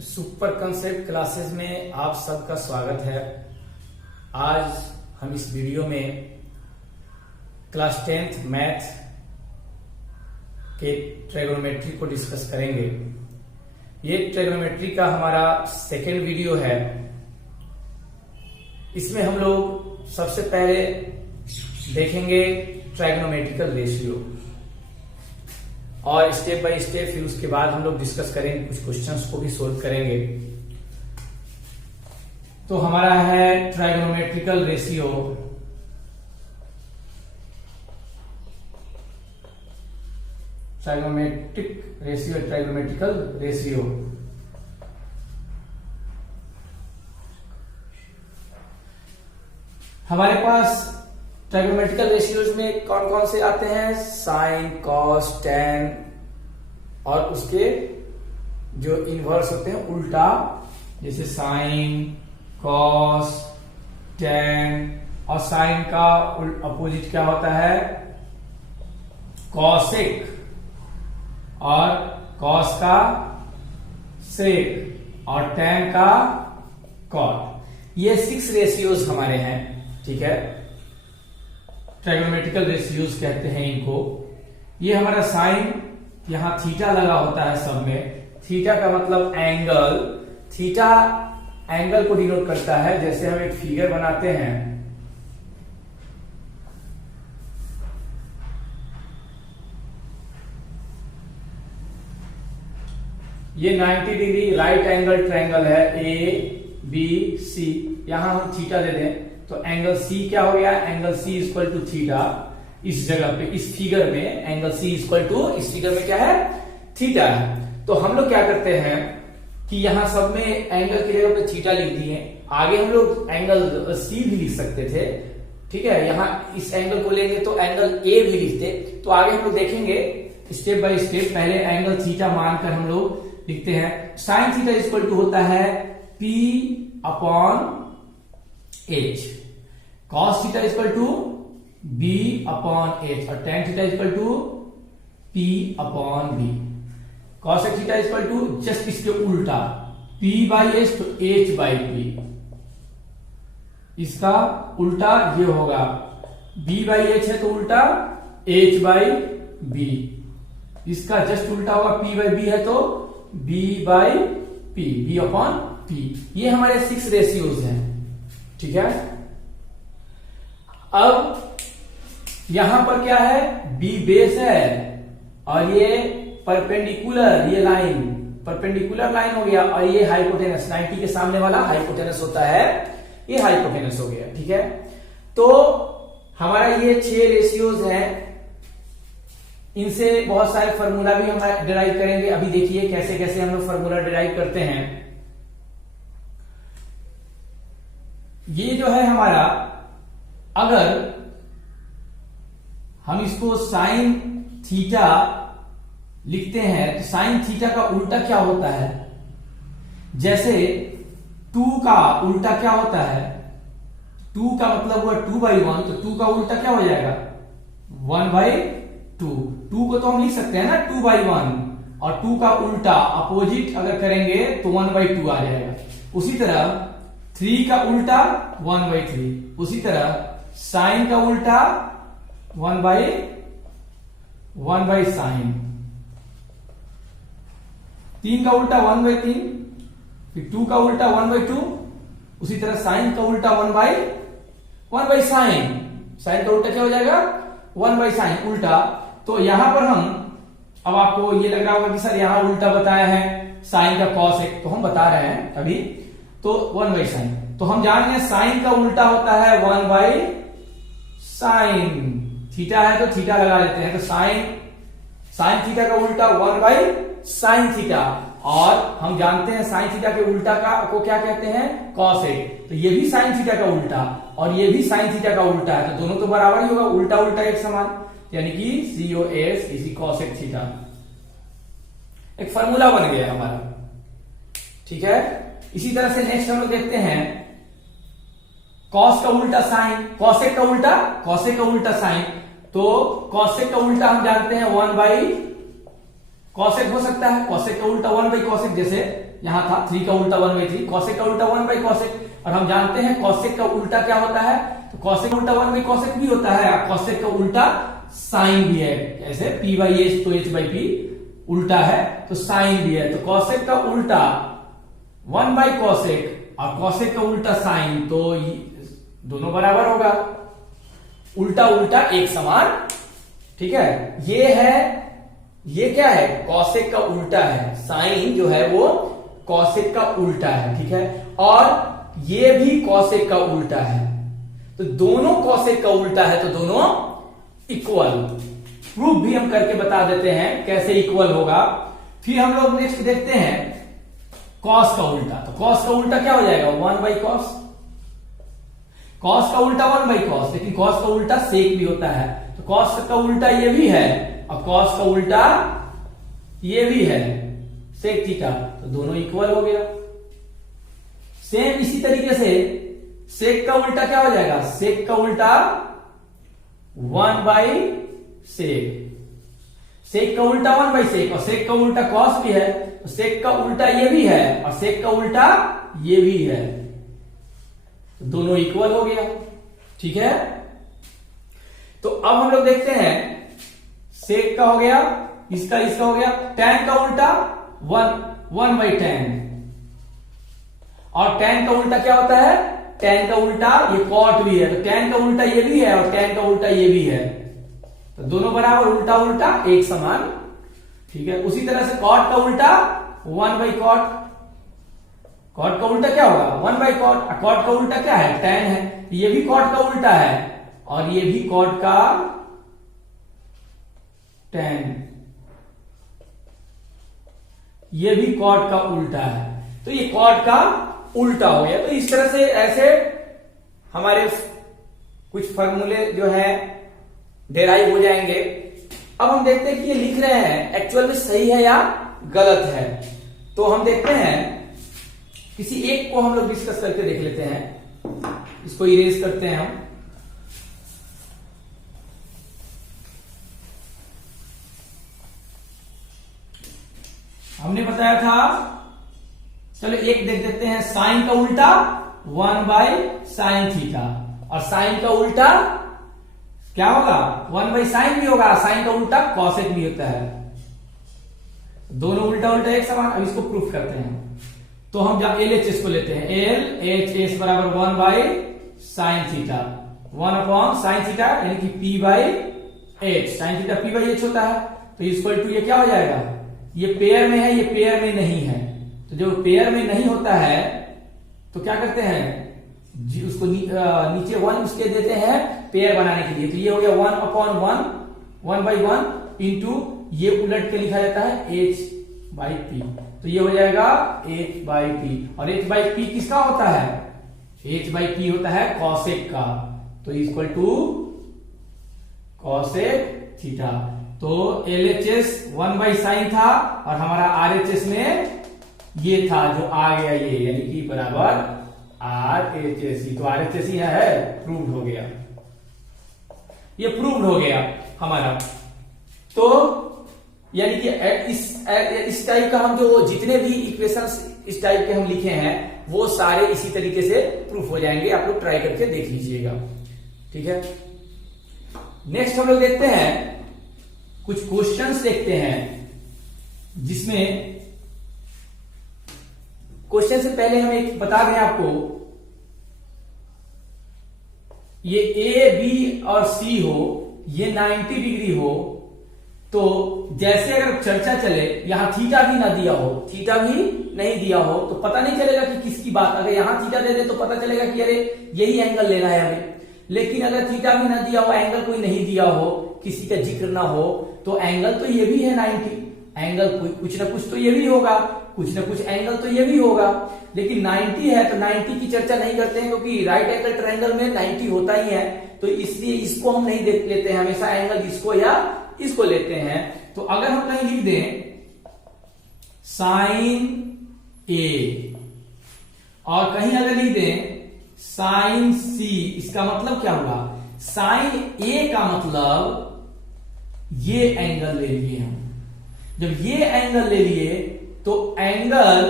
Super concept classes में आप सबका स्वागत है। आज हम इस वीडियो में क्लास 10th मैथ के ट्रिगोनोमेट्री को डिस्कस करेंगे। ये ट्रिगोनोमेट्री का हमारा सेकेंड वीडियो है। इसमें हम लोग सबसे पहले देखेंगे ट्राइगोनोमेट्रिकल रेशियो और स्टेप बाय स्टेप फिर उसके बाद हम लोग डिस्कस करेंगे, कुछ क्वेश्चंस को भी सोल्व करेंगे। तो हमारा है ट्राइगोनोमेट्रिकल रेशियो। ट्राइगोनोमेट्रिकल रेशियो हमारे पास ट्राइगोनोमेट्रिकल रेशियोज में कौन कौन से आते हैं? साइन, कॉस, टेन और उसके जो इनवर्स होते हैं उल्टा, जैसे साइन, कॉस, टेन। और साइन का अपोजिट क्या होता है? कॉसेक। और कॉस का सेक और टेन का कॉट। ये 6 रेशियोज हमारे हैं, ठीक है। ट्राइगोनोमेट्रिकल रेशियोज कहते हैं इनको। ये हमारा साइन, यहां थीटा लगा होता है सब में। थीटा का मतलब एंगल। थीटा एंगल को डिनोट करता है। जैसे हम एक फिगर बनाते हैं, ये 90 डिग्री राइट एंगल ट्रायंगल है, ए बी सी। यहां हम थीटा दे दें तो एंगल सी क्या हो गया? Angle C equal to theta. इस जगह पे, इस फिगर में एंगल सी इक्वल टू, इस फिगर में क्या है? थीटा है। तो हम लोग क्या करते हैं कि यहां सब में एंगल की जगह पे थीटा लिख दिए। आगे हम लोग एंगल सी भी लिख सकते थे, ठीक है। यहां इस एंगल को लेंगे तो एंगल ए भी लिखते। तो आगे हम लोग देखेंगे स्टेप बाय स्टेप। पहले एंगल थीटा मानकर हम लोग लिखते हैं। साइन थीटा इक्वल टू होता है P upon H. Cos theta equal to B upon H और tan theta equal to P upon B. Cosec theta equal to just इसके उल्टा, पी बाई एच तो एच बाई पी। इसका उल्टा ये होगा, बी बाई एच है तो उल्टा एच बाई बी। इसका जस्ट उल्टा होगा, पी बाई बी है तो B by P, B upon P. ये हमारे 6 रेशियोज हैं, ठीक है। अब यहां पर क्या है? बी बेस है और ये परपेंडिकुलर, ये लाइन परपेंडिकुलर लाइन हो गया। और ये हाइपोटेनस, 90 के सामने वाला हाइपोटेनस होता है, ये हाइपोटेनस हो गया, ठीक है। तो हमारा ये 6 रेशियोज हैं। इनसे बहुत सारे फॉर्मूला भी हम डिराइव करेंगे। अभी देखिए कैसे कैसे हम लोग फॉर्मूला डिराइव करते हैं। ये जो है हमारा, अगर हम इसको साइन थीटा लिखते हैं तो साइन थीटा का उल्टा क्या होता है? जैसे 2 का उल्टा क्या होता है? 2 का मतलब हुआ 2/1, तो 2 का उल्टा क्या हो जाएगा? 1/2। 2 को तो हम लिख सकते हैं ना 2/1, और 2 का उल्टा अपोजिट अगर करेंगे तो 1/2 आ जाएगा। उसी तरह 3 का उल्टा 1/3। उसी तरह साइन का उल्टा 1 साइन। 3 का उल्टा 1/3, फिर 2 का उल्टा 1/2। उसी तरह साइन का उल्टा 1 साइन। साइन का उल्टा क्या हो जाएगा? 1 साइन उल्टा। तो यहां पर हम, अब आपको ये लग रहा होगा कि सर यहां उल्टा बताया है साइन का कॉस एक, तो हम बता रहे हैं अभी। तो 1 साइन, तो हम जान रहे हैं साइन का उल्टा होता है 1 साइन। थीटा है तो थीटा लगा लेते हैं, तो साइन थीटा का उल्टा 1 साइन थीटा। और हम जानते हैं साइन थीटा के उल्टा को क्या कहते हैं? कॉसेक। तो ये भी साइन थीटा का उल्टा और ये भी साइन थीटा का उल्टा है, तो दोनों तो बराबर ही होगा, उल्टा उल्टा एक समान, यानी कि COS इसी कॉसेक थीटा। एक फॉर्मूला बन गया हमारा, ठीक है। इसी तरह से नेक्स्ट हम लोग देखते हैं कॉस का उल्टा साइन, कॉसेक का उल्टा साइन। तो कॉसेक का उल्टा हम जानते हैं 1 कॉसेक हो सकता है, कॉसेक का उल्टा 1 बाई कॉसेक, जैसे यहां था 3 का उल्टा 1/3, कॉसेक का उल्टा 1/कॉसेक। और हम जानते हैं कॉसेक का उल्टा क्या होता है, तो कॉसेक का उल्टा 1/कॉसेक भी होता है, कॉसेक का उल्टा साइन भी है। ऐसे p/h तो h/p उल्टा है तो साइन भी है, तो कॉसेक का उल्टा 1/कॉसेक और कॉसेक का उल्टा साइन, तो दोनों बराबर होगा, उल्टा उल्टा एक समान। ठीक है, ये क्या है, कॉसेक का उल्टा है, साइन जो है वो कॉसेक का उल्टा है। ठीक है, और ये भी कॉसेक का उल्टा है, तो दोनों कॉसेक का उल्टा है, तो दोनों इक्वल। प्रूफ भी हम करके बता देते हैं कैसे इक्वल होगा। फिर हम लोग नेक्स्ट देखते हैं कॉस का उल्टा, तो कॉस का उल्टा क्या हो जाएगा 1/कॉस, कॉस का उल्टा 1/कॉस, लेकिन कॉस का उल्टा सेक भी होता है, तो कॉस का उल्टा ये भी है और कॉस का उल्टा ये भी है सेक थीटा, तो दोनों इक्वल हो गया। सेम इसी तरीके से सेक का उल्टा क्या हो जाएगा, सेक का उल्टा 1/सेक, सेक का उल्टा 1/सेक, और सेक का उल्टा कॉस भी है, तो सेक का उल्टा ये भी है और सेक का उल्टा ये भी है, तो दोनों इक्वल हो गया। ठीक है, तो अब हम लोग देखते हैं सेक का हो गया, इसका हो गया, tan का उल्टा 1/tan, और tan का उल्टा क्या होता है, tan का उल्टा ये cot भी है, तो tan का उल्टा ये भी है और tan का उल्टा ये भी है, तो दोनों बराबर, उल्टा उल्टा एक समान। ठीक है, उसी तरह से cot का उल्टा 1/cot, cot का उल्टा क्या होगा 1/cot, cot का उल्टा क्या है tan है, ये भी cot का उल्टा है और ये भी cot का tan, ये भी cot का उल्टा है, तो ये cot का उल्टा हो गया। तो इस तरह से ऐसे हमारे कुछ फॉर्मूले जो है डेराइव हो जाएंगे। अब हम देखते हैं कि ये लिख रहे हैं एक्चुअल में सही है या गलत है, तो हम देखते हैं किसी एक को हम लोग डिस्कस करके देख लेते हैं, इसको इरेज करते हैं हम। हमने बताया था, चलो एक देख देते हैं, साइन का उल्टा 1/sin थीटा, और साइन का उल्टा क्या होगा 1/sin भी होगा, साइन का उल्टा कॉसेक भी होता है, दोनों उल्टा उल्टा एक समान। अब इसको प्रूफ करते हैं, तो हम जब LHS को लेते हैं, LHS बराबर 1/sin थीटा, 1/sin थीटा यानी कि p/h, sin थीटा p/h होता है, तो इक्वल टू ये क्या हो जाएगा, ये पेयर में है, ये पेयर में नहीं है, तो जब पेयर में नहीं होता है तो क्या करते हैं उसको नीचे 1 उसके देते हैं पेयर बनाने के लिए, तो ये हो गया 1/1, 1/1 इंटू ये उलट के लिखा जाता है h/p, तो ये हो जाएगा h/p, और h/p किसका होता है, h/p होता है कॉसेक का, तो इक्वल टू कॉसेक थीटा। तो LHS 1/sin था और हमारा RHS में ये था जो आ गया ये, यानी कि बराबर RHS, तो RHS ही है, प्रूव्ड हो गया, ये प्रूव्ड हो गया हमारा। तो यानी कि इस टाइप का हम जो जितने भी इक्वेशंस इस टाइप के हम लिखे हैं वो सारे इसी तरीके से प्रूफ हो जाएंगे, आप लोग ट्राई करके देख लीजिएगा। ठीक है, नेक्स्ट हम लोग देखते हैं कुछ क्वेश्चंस देखते हैं, जिसमें क्वेश्चन से पहले हम एक बता दें आपको, ये A B और C हो, ये 90 डिग्री हो, तो जैसे अगर चर्चा चले यहां थीटा भी ना दिया हो, थीटा भी नहीं दिया हो, तो पता नहीं चलेगा कि किसकी बात, अगर यहां थीटा दे दे तो पता चलेगा कि अरे यही एंगल लेना है हमें, लेकिन अगर थीटा भी ना दिया हो, एंगल कोई नहीं दिया हो, किसी का जिक्र ना हो, तो एंगल तो ये भी है 90, एंगल कुछ ना कुछ तो ये भी होगा, कुछ ना कुछ एंगल तो ये भी होगा, लेकिन 90 है तो 90 की चर्चा नहीं करते हैं, क्योंकि राइट एंगल ट्रायंगल में 90 होता ही है, तो इसलिए इसको हम नहीं देख लेते हैं, हमेशा एंगल इसको या इसको लेते हैं। तो अगर हम कहीं लिख दें साइन A और कहीं अगर लिख दें साइन C, इसका मतलब क्या हुआ, साइन A का मतलब ये एंगल ले लिए हम, जब ये एंगल ले लिए तो एंगल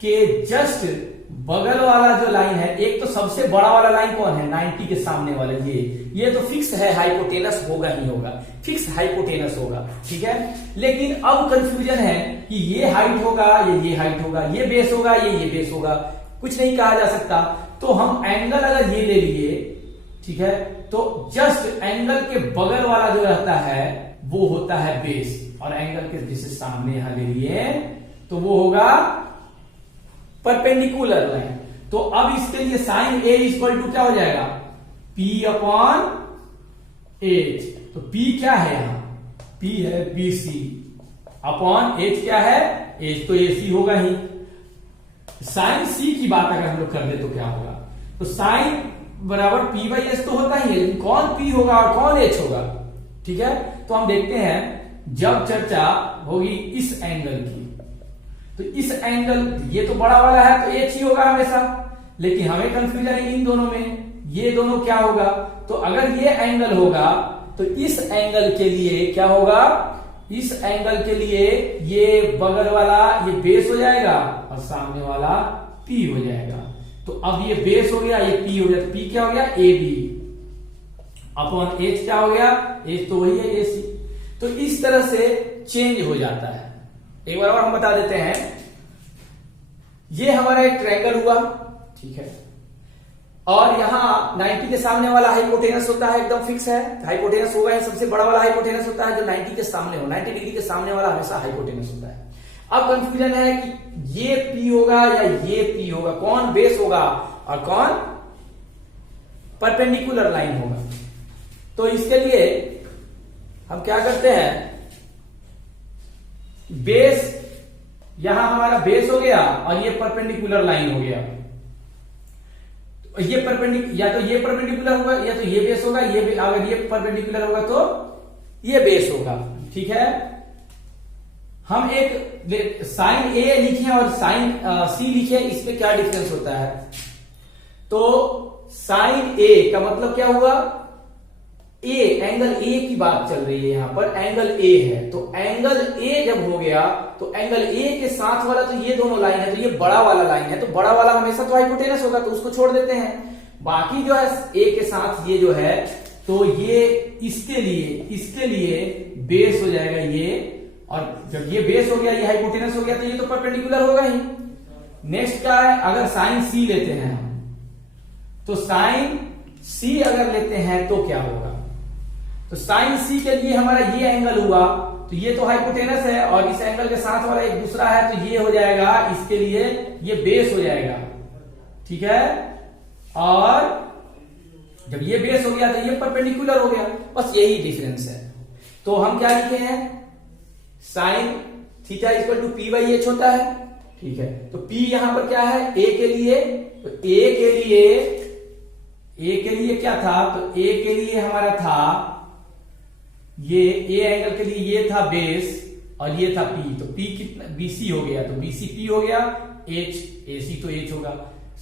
के जस्ट बगल वाला जो लाइन है, एक तो सबसे बड़ा वाला लाइन कौन है, 90 के सामने वाला, ये तो फिक्स है, हाइपोटेनस होगा ही होगा, फिक्स हाइपोटेनस होगा, ठीक है। लेकिन अब कंफ्यूजन है कि ये हाइट होगा, ये हाइट होगा, ये बेस होगा, ये बेस होगा, कुछ नहीं कहा जा सकता। तो हम एंगल अगर ये ले लिए, ठीक है, तो जस्ट एंगल के बगल वाला जो रहता है वो होता है बेस, और एंगल के जैसे सामने यहां ले लिए तो वो होगा परपेंडिकुलर लाइन। तो अब इसके लिए साइन ए इक्वल टू क्या हो जाएगा, P अपॉन एच। तो P क्या है यहां, P है BC अपॉन H क्या है, H तो AC होगा ही। साइन C की बात अगर हम लोग कर दे तो क्या होगा, तो साइन बराबर P बाई एच तो होता ही है, लेकिन कौन P होगा और कौन H होगा, ठीक है। तो हम देखते हैं जब चर्चा होगी इस एंगल की, तो इस एंगल, ये तो बड़ा वाला है तो H ही होगा हमेशा, लेकिन हमें कंफ्यूजन है इन दोनों में, ये दोनों क्या होगा। तो अगर ये एंगल होगा तो इस एंगल के लिए क्या होगा, इस एंगल के लिए ये बगल वाला ये बेस हो जाएगा और सामने वाला P हो जाएगा। तो अब ये बेस हो गया, ये P हो गया, तो P क्या हो गया, AB अपॉन H क्या हो गया, H तो वही है AC। तो इस तरह से चेंज हो जाता है। एक बार और हम बता देते हैं, ये हमारा एक ट्रायंगल हुआ, ठीक है, और यहां 90 के सामने वाला हाइपोटेनस होता है, एकदम फिक्स है, हाइपोटेनस होगा, सबसे बड़ा वाला हाइपोटेनस होता है जो 90 के सामने हो, 90 डिग्री के सामने वाला हमेशा हाइपोटेनस होता है। अब कंफ्यूजन है कि ये P होगा या ये P होगा, कौन बेस होगा और कौन परपेंडिकुलर लाइन होगा। तो इसके लिए हम क्या करते हैं, बेस, यहां हमारा बेस हो गया और ये परपेंडिकुलर लाइन हो गया, ये या तो ये परपेंडिकुलर होगा या तो ये बेस होगा, अगर ये परपेंडिकुलर होगा तो ये बेस होगा, ठीक है। हम एक साइन ए लिखे और साइन सी लिखे, इसमें क्या डिफरेंस होता है। तो साइन ए का मतलब क्या हुआ, ए, एंगल ए की बात चल रही है, यहां पर एंगल ए है, तो एंगल ए जब हो गया तो एंगल ए के साथ वाला, तो ये दोनों लाइन है, तो ये बड़ा वाला लाइन है, तो बड़ा वाला हमेशा तो हाइपोटेनस होगा, तो उसको छोड़ देते हैं। बाकी जो है ए के साथ ये जो है, तो ये इसके लिए बेस हो जाएगा ये, और जब ये बेस हो गया, ये हाइपोटेनस हो गया, तो ये तो परपेंडिकुलर होगा ही। नेक्स्ट क्या है, अगर साइन सी लेते हैं हम, तो साइन सी अगर लेते हैं तो क्या होगा, तो साइन सी के लिए हमारा ये एंगल हुआ, तो ये तो हाइपोटेनस है और इस एंगल के साथ वाला एक दूसरा है, तो ये हो जाएगा, इसके लिए ये बेस हो जाएगा, ठीक है। और जब ये बेस हो गया तो ये परपेंडिकुलर हो गया, बस यही डिफरेंस है। तो हम क्या लिखे हैं, sine theta equal to P by H होता है, ठीक है। तो P यहां पर क्या है, A के लिए, तो A के लिए क्या था, तो A के लिए हमारा था ये A एंगल के लिए ये था बेस और ये था P, तो P कितना, BC हो गया, तो BC P हो गया, H AC तो H होगा।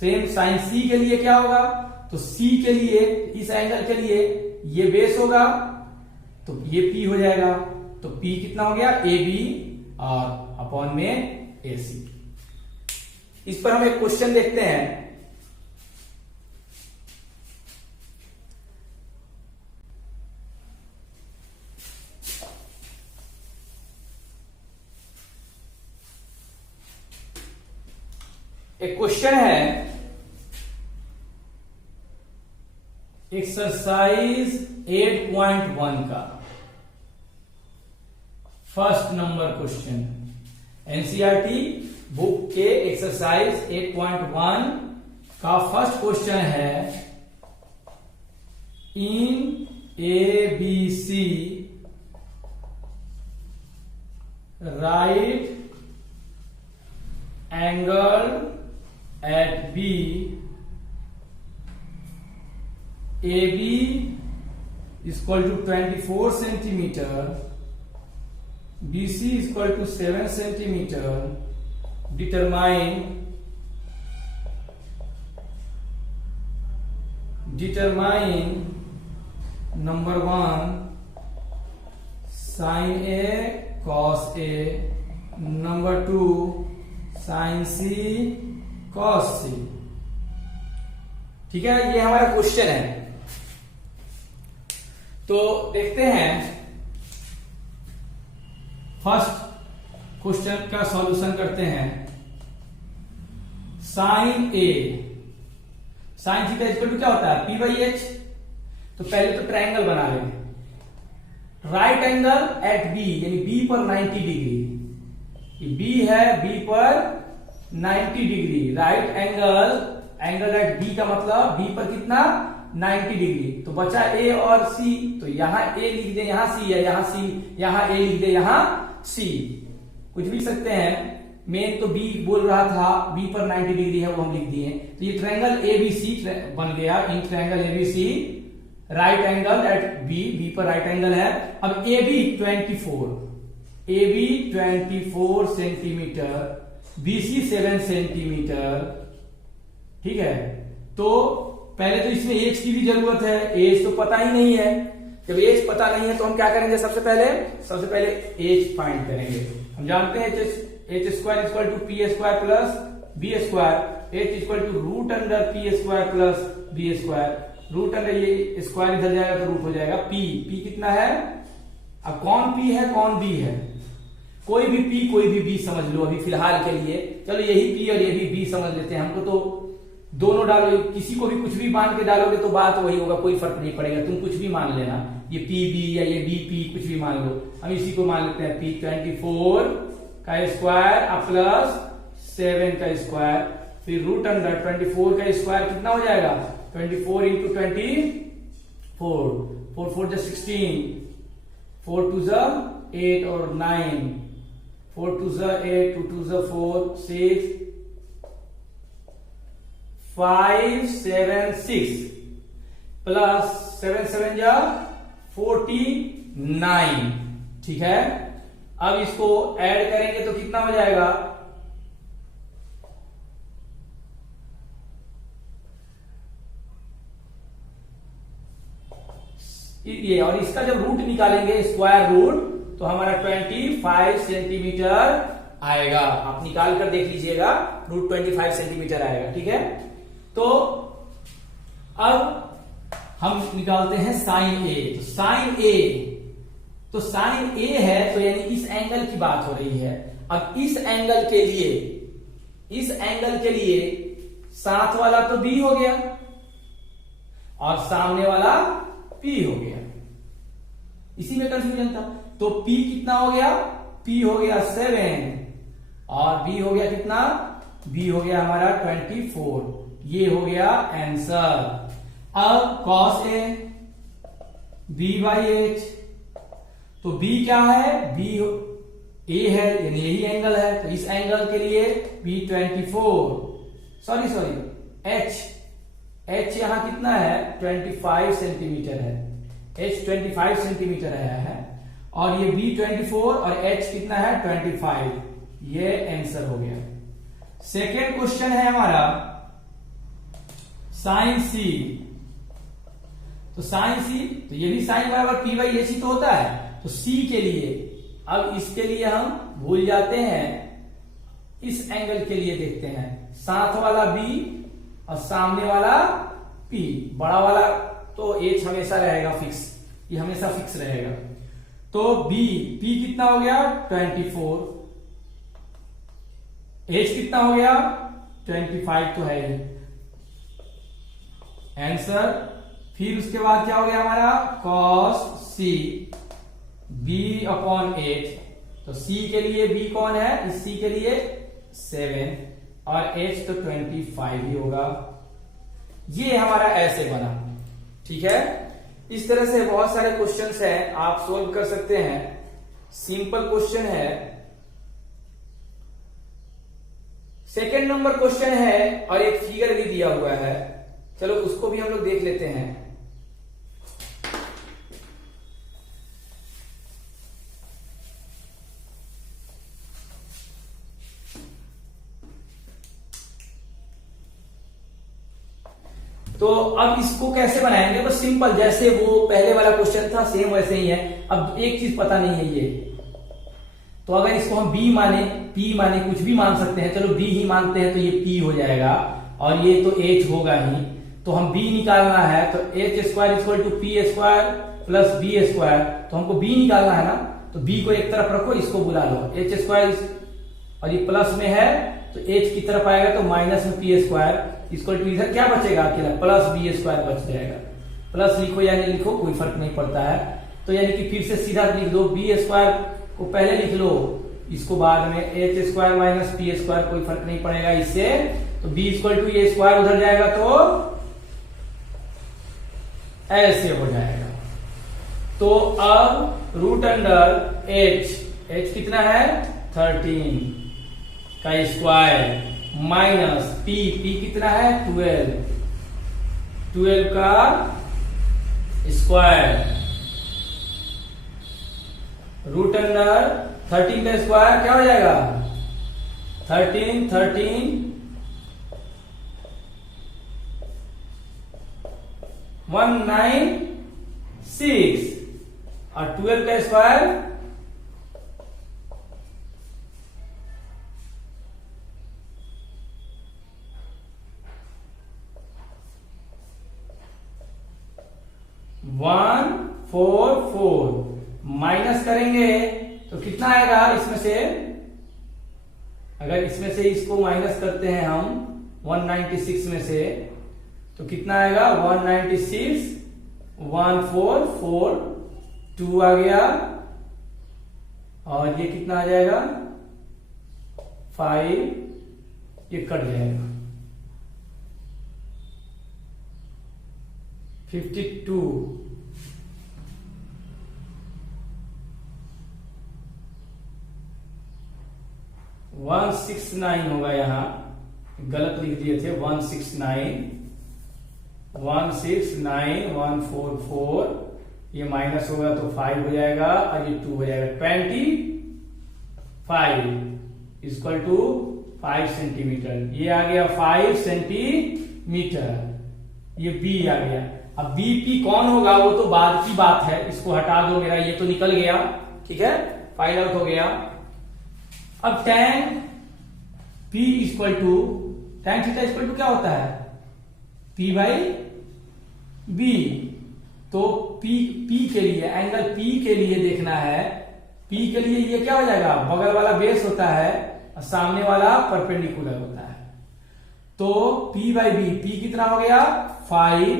सेम साइन C के लिए क्या होगा, तो C के लिए, इस एंगल के लिए ये बेस होगा, तो ये P हो जाएगा, तो P कितना हो गया, AB और अपॉन में AC। इस पर हम एक क्वेश्चन देखते हैं। एक क्वेश्चन है, एक्सरसाइज 8.1 का first number question, NCERT book के एक्सरसाइज 8.1 का फर्स्ट क्वेश्चन है, इन ABC right angle at B, AB is equal to 24 centimeter, BC is equal to 7 centimeter. Determine number 1 sin A cos A, number 2 sine C cos C. ठीक है, ये हमारा question है। तो देखते हैं फर्स्ट क्वेश्चन का सॉल्यूशन करते हैं। Sine A, sine theta equal to क्या होता है, पी बाई एच। तो पहले तो ट्रायंगल बना लेंगे। राइट एंगल एट बी, यानी बी पर 90 डिग्री, बी है बी पर 90 degree. Right angle, angle at B का मतलब बी पर कितना, 90 डिग्री। तो बचा ए और सी, तो यहां ए लिख दे, यहां सी है, यहां सी, यहां ए लिख दे, यहां सी, कुछ भी सकते हैं। मेन तो बी बोल रहा था, बी पर 90 डिग्री है, वो हम लिख दिए। तो ये ट्रायंगल एबीसी बन गया। In triangle ABC, right angle at B, B पर राइट एंगल है। अब A B 24, A B 24 centimetre, BC 7 centimetre. ठीक है, तो पहले तो इसमें एज की भी जरूरत है। एज तो पता ही नहीं है। जब एज पता नहीं है तो हम क्या करेंगे, सबसे पहले एज फाइंड करेंगे। हम जानते हैं H square equal to P square plus B square. H equal to root under P square plus B square. Root under ये स्क्वायर इधर जाएगा तो रूट हो जाएगा। पी कितना है, अब कौन पी है कौन बी है, कोई भी पी कोई भी बी समझ लो अभी फिलहाल के लिए। चलो यही पी और ये भी बी समझ लेते हैं। हमको तो दोनों डालो, किसी को भी कुछ भी मान के डालोगे तो बात वही होगा, कोई फर्क नहीं पड़ेगा। तुम कुछ भी मान लेना, ये पी बी या ये बी पी, कुछ भी मान लो। हम इसी को मान लेते हैं पी 24 का स्क्वायर प्लस 7 का स्क्वायर, फिर रूट अंडर 24 का स्क्वायर कितना हो जाएगा, 24 इंटू 24, 4 4 जा 16, 4 2 जा 8 और 9, 4 2 जा 8, 2 2 जा 4, 6, 5 7 6 प्लस 7 7 जा 49। ठीक है, अब इसको ऐड करेंगे तो कितना हो जाएगा, ये, और इसका जब रूट निकालेंगे स्क्वायर रूट तो हमारा 25 सेंटीमीटर आएगा। आप निकाल कर देख लीजिएगा, रूट 25 सेंटीमीटर आएगा। ठीक है, तो अब हम निकालते हैं साइन ए। तो साइन ए है तो यानी इस एंगल की बात हो रही है। अब इस एंगल के लिए साथ वाला तो बी हो गया और सामने वाला पी हो गया। इसी में कंफ्यूजन था। तो पी कितना हो गया, पी हो गया 7 और बी हो गया कितना, बी हो गया हमारा 24। ये हो गया आंसर। अब cos A B by H, तो बी क्या है, बी ए है यानी यही एंगल है। तो इस एंगल के लिए बी 24, सॉरी एच यहां कितना है, 25 सेंटीमीटर है। एच 25 सेंटीमीटर आया है और ये बी 24 और एच कितना है 25। ये आंसर हो गया। सेकेंड क्वेश्चन है हमारा साइन सी। तो साइन सी, तो ये भी साइन बराबर पी बाई एच ही तो होता है। तो सी के लिए, अब इसके लिए हम भूल जाते हैं, इस एंगल के लिए देखते हैं। साथ वाला बी और सामने वाला पी, बड़ा वाला तो एच हमेशा रहेगा फिक्स, ये हमेशा फिक्स रहेगा। तो बी, पी कितना हो गया 24, एच कितना हो गया 25 तो है ही आंसर। फिर उसके बाद क्या हो गया हमारा cos c b अपॉन 8। तो c के लिए b कौन है, इस c के लिए 7 और h तो 25 ही होगा। ये हमारा ऐसे बना। ठीक है, इस तरह से बहुत सारे क्वेश्चंस हैं, आप सोल्व कर सकते हैं। सिंपल क्वेश्चन है। सेकेंड नंबर क्वेश्चन है और एक फिगर भी दिया हुआ है, चलो उसको भी हम लोग देख लेते हैं। तो अब इसको कैसे बनाएंगे, बस सिंपल, जैसे वो पहले वाला क्वेश्चन था सेम वैसे ही है। अब एक चीज पता नहीं है, ये तो अगर इसको हम बी माने, पी माने, कुछ भी मान सकते हैं, चलो बी ही मानते हैं तो ये पी हो जाएगा और ये तो एच होगा ही। तो हम बी निकालना है तो H square equal to P square plus B square, तो हमको बी निकालना है ना, तो बी को एक तरफ रखो, इसको बुला लो, एच स्क्वायर और ये प्लस में है तो एच की तरफ आएगा तो माइनस में पी स्क्वायर इक्वल टू इधर क्या बचेगा अकेला प्लस बी स्क्वायर बच जाएगा। प्लस लिखो या नहीं लिखो कोई फर्क नहीं पड़ता है। तो यानी कि फिर से सीधा लिख दो, बी स्क्वायर को पहले लिख लो, इसको बाद में, H square minus P square, कोई फर्क नहीं पड़ेगा इससे। तो बी इक्वल टू ये स्क्वायर उधर जाएगा तो ऐसे हो जाएगा। तो अब रूट अंडर एच, एच कितना है 13 का स्क्वायर माइनस पी, पी कितना है 12, 12 का स्क्वायर, रूट अंडर 13 का स्क्वायर क्या हो जाएगा 13, 196 और 12 का स्क्वायर 144, माइनस करेंगे तो कितना आएगा इसमें से, अगर इसमें से इसको माइनस करते हैं हम 196 में से तो कितना आएगा 196, 144, 2 आ गया और ये कितना आ जाएगा 5, ये कट जाएगा 52, 169 होगा, यहां गलत लिख दिए थे 169, 144, ये माइनस होगा तो 5 हो जाएगा और ये 2 हो जाएगा 25 इक्वल टू 5 सेंटीमीटर, ये आ गया 5 सेंटीमीटर, ये बी आ गया। अब बी पी कौन होगा वो तो बाद की बात है, इसको हटा दो, मेरा ये तो निकल गया, ठीक है, फाइंड आउट हो गया। अब tan P equal to, tan theta equal to क्या होता है P बाई बी। तो P के लिए, एंगल P के लिए देखना है, P के लिए ये क्या हो जाएगा, बगल वाला बेस होता है और सामने वाला परपेंडिकुलर होता है। तो P बाई बी, P कितना हो गया 5,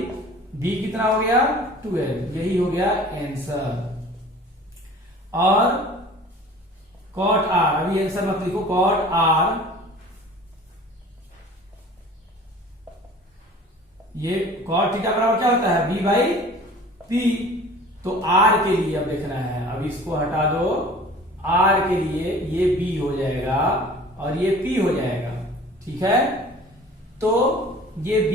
B कितना हो गया 12, यही हो गया आंसर। और cot r, अभी आंसर मत लिखो, cot r, ये cot थीटा बराबर क्या होता है b बाई p। तो r के लिए अब देखना है, अब इसको हटा दो, r के लिए ये b हो जाएगा और ये p हो जाएगा, ठीक है। तो ये b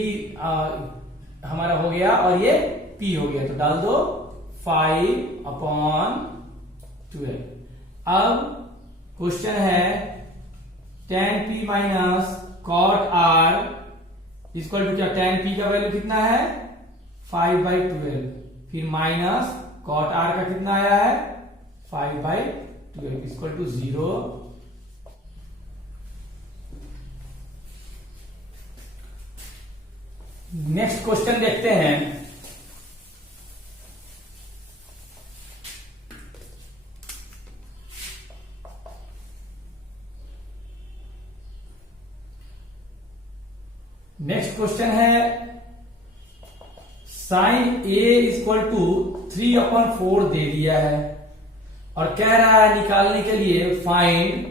हमारा हो गया और ये p हो गया, तो डाल दो 5/12। अब क्वेश्चन है tan p minus cot r equal to क्या, tan p का वैल्यू कितना है 5/12, फिर माइनस cot r का कितना आया है 5/12 इक्वल टू 0। नेक्स्ट क्वेश्चन देखते हैं। नेक्स्ट क्वेश्चन है साइन ए इक्वल टू 3/4 दे दिया है और कह रहा है निकालने के लिए फाइंड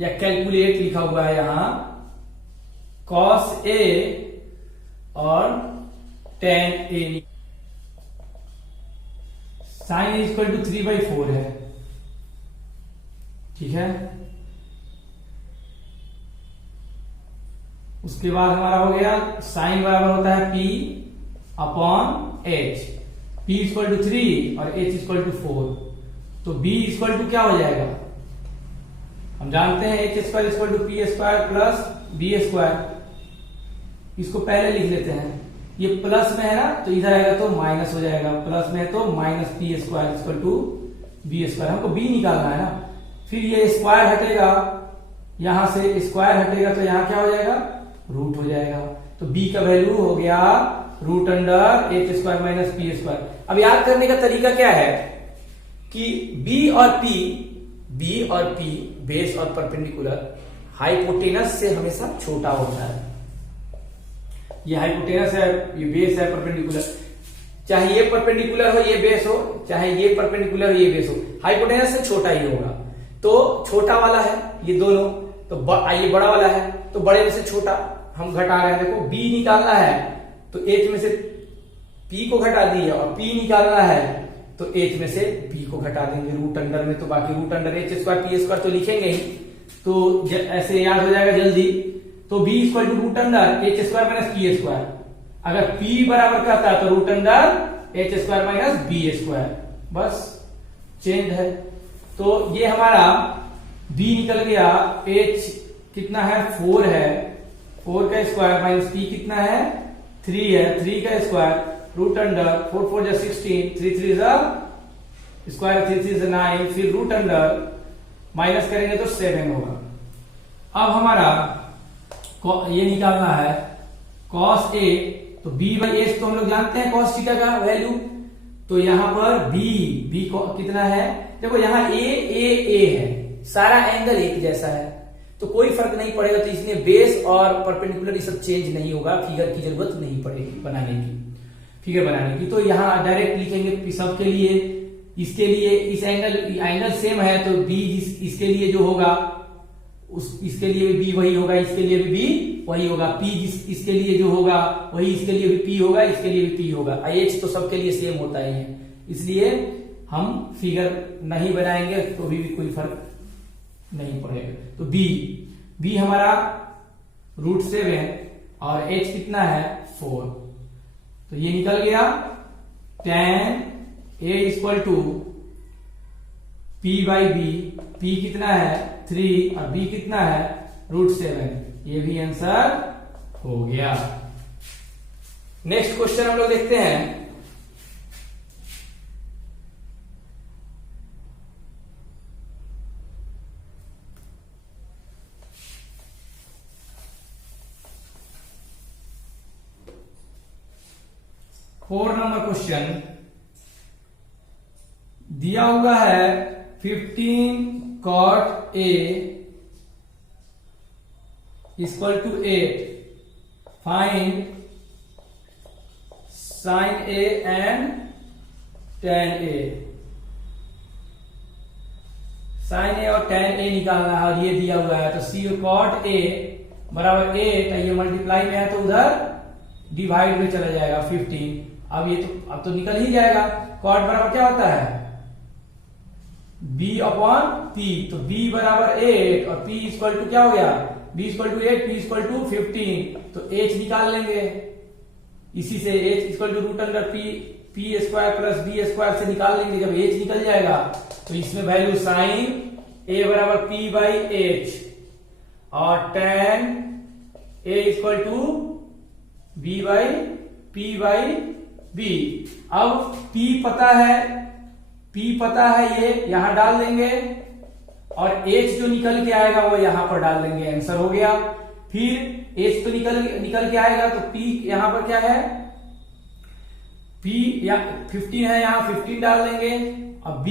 या कैलकुलेट लिखा हुआ है यहां cos ए और tan A. Sine A equal to 3/4 है, ठीक है। उसके बाद हमारा हो गया साइन बराबर होता है P upon H, P equal to 3 और H इक्वल टू 4। तो B इक्वल टू क्या हो जाएगा, हम जानते हैं H square equal to P square plus B square. इसको पहले लिख लेते हैं, ये प्लस में है ना तो इधर आएगा तो माइनस हो जाएगा, प्लस में है तो minus P square equal to B square. हमको B निकालना है ना, फिर ये स्क्वायर हटेगा, यहां से स्क्वायर हटेगा तो यहां क्या हो जाएगा, रूट हो जाएगा। तो b का वैल्यू हो गया root under H square minus P square. अब याद करने का तरीका क्या है कि b और p बेस और परपेंडिकुलर हाइपोटेनस से हमेशा छोटा होता है। ये हाइपोटेनस है, ये बेस है, परपेंडिकुलर, चाहे ये परपेंडिकुलर हो ये बेस हो, चाहे ये परपेंडिकुलर हो ये बेस हो, हाइपोटेनस से छोटा ही होगा। तो छोटा वाला है ये दोनों, तो ये बड़ा वाला है, तो बड़े में से छोटा हम घटा रहे हैं। देखो b निकालना है तो h में से p को घटा दिए, और p निकालना है तो h में से p को घटा देंगे रूट अंडर में। तो बाकी root under H square P square तो लिखेंगे ही, तो ऐसे याद हो जाएगा जल्दी। तो b equal to root under H square minus P square. अगर p बराबर करता है तो root under H square minus B square, बस चेंज है। तो ये हमारा b निकल गया, h कितना है 4 है, 4 का स्क्वायर माइनस p कितना है 3 है, 3 का स्क्वायर रूट अंडर 4 4 जा 16, 3 3 जा स्क्वायर 3 3 जा 9, फिर रूट अंडर माइनस करेंगे तो 7 होगा। अब हमारा ये निकालना है cos a, तो b बाई एच तो हम लोग जानते हैं cos थीटा का वैल्यू। तो यहां पर b कितना है, देखो यहाँ a है, सारा एंगल एक जैसा है तो कोई फर्क नहीं पड़ेगा। तो इसलिए बेस और परपेंडिकुलर ये सब चेंज नहीं होगा, फिगर की जरूरत नहीं पड़ेगी फिगर बनाने की। तो यहाँ डायरेक्ट लिखेंगे सबके लिए, इसके लिए इस एंगल सेम है तो b इसके लिए जो होगा इसके लिए भी b वही होगा, इसके लिए भी b वही होगा, p इसके लिए जो होगा वही इसके लिए भी p होगा, इसके लिए भी p होगा। h तो सबके लिए सेम होता ही है, इसलिए हम फिगर नहीं बनाएंगे तो भी कोई फर्क नहीं पड़ेगा। तो b हमारा √7 और h कितना है 4, तो ये निकल गया tan a equal to p by b, p कितना है 3 और b कितना है √7, ये भी आंसर हो गया। नेक्स्ट क्वेश्चन हम लोग देखते हैं। फोर नंबर क्वेश्चन दिया हुआ है 15 cot a equal to 8, find sin a and tan a। sin a और tan a निकालना है और ये दिया हुआ है, तो c cot a बराबर 8, ये मल्टीप्लाई में है तो उधर डिवाइड में चला जाएगा 15। अब तो निकल ही जाएगा। कॉट बराबर क्या होता है b अपॉन p, तो b बराबर 8 और p इक्वल टू क्या हो गया, b equal to 8, p equal to 15, तो h निकाल लेंगे इसी से। h equal to root under p square plus b square से निकाल लेंगे। जब h निकल जाएगा तो इसमें वैल्यू साइन a बराबर p बाई h और tan a equal to b by p by b। अब p पता है ये यहां डाल देंगे और h जो निकल के आएगा वो यहां पर डाल देंगे, आंसर हो गया। फिर h तो निकल के आएगा तो p यहां पर क्या है, p या 15 है, यहां 15 डाल देंगे। अब b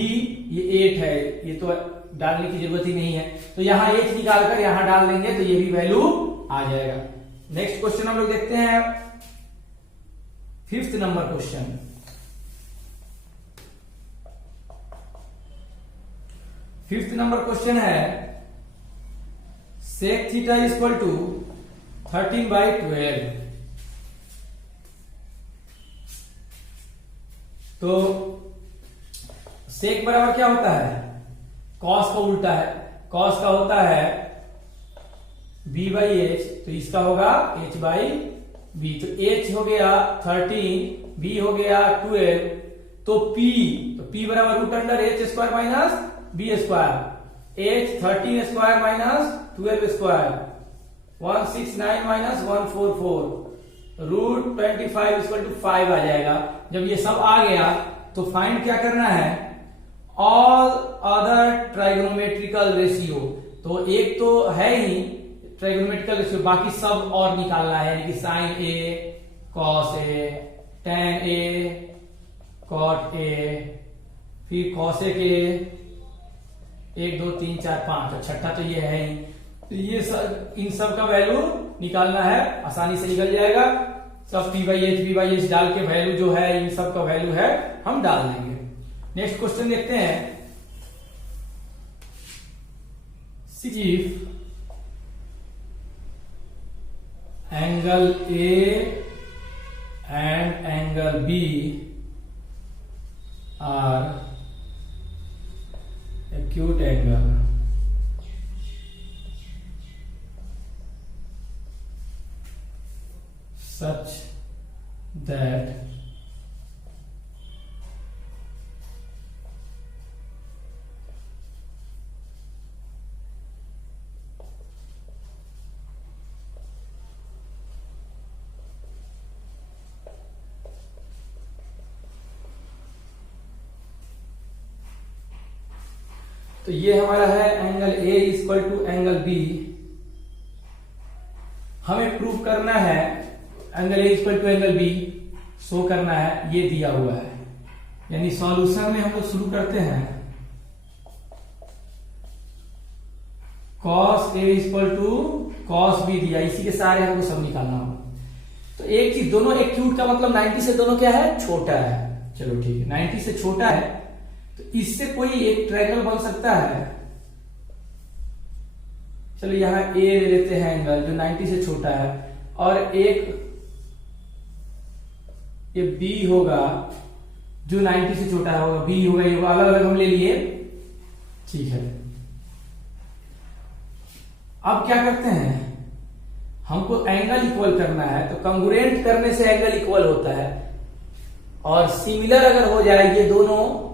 ये 8 है, ये तो डालने की जरूरत ही नहीं है, तो यहां h निकाल कर यहां डाल देंगे तो ये भी वैल्यू आ जाएगा। नेक्स्ट क्वेश्चन हम लोग देखते हैं, 5th number question. Fifth number question है sec थीटा इक्वल टू 13/12। तो sec बराबर क्या होता है, cos का उल्टा है, cos का होता है b बाई एच, तो इसका होगा h बाई b। तो h हो गया 13, b हो गया 12, तो p बराबर root under H square minus B square, H 13 square minus 12 square, 169 minus 144, root 25 equal to 5 आ जाएगा। जब ये सब आ गया तो फाइंड क्या करना है, ऑल अदर ट्राइगोनोमेट्रिकल रेशियो, तो एक तो है ही ट्राइगोनोमेट्रिकल रेशियो, बाकी सब और निकालना है, यानी कि sine A, cos A, tan A, cot A, फिर कॉसेक ए, 1 2 3 4 5 और छठा तो ये है ही। तो ये सब, इन सब का वैल्यू निकालना है, आसानी से निकल जाएगा। सब p/h डाल के वैल्यू जो है, इन सब का वैल्यू है, हम डाल देंगे। नेक्स्ट क्वेश्चन देखते हैं। If angle A and angle B are acute angle such that तो ये हमारा है angle A equal to angle B. हमें प्रूव करना है angle A equal to angle B show करना है, ये दिया हुआ है। यानी सॉल्यूशन में हम लोग शुरू करते हैं। Cos A equal to cos B दिया, इसी के सारे हमको सब निकालना होगा। तो एक चीज, दोनों एक्यूट का मतलब 90 से दोनों क्या है, छोटा है। चलो ठीक है, 90 से छोटा है, तो इससे कोई एक ट्रायंगल बन सकता है। चलो यहां ए ले लेते हैं एंगल जो 90 से छोटा है, और एक ये बी होगा जो 90 से छोटा होगा, बी होगा, ये अलग अलग हम ले लिए, ठीक है। अब क्या करते हैं, हमको एंगल इक्वल करना है, तो कंग्रुएंट करने से एंगल इक्वल होता है, और सिमिलर अगर हो जाए, ये दोनों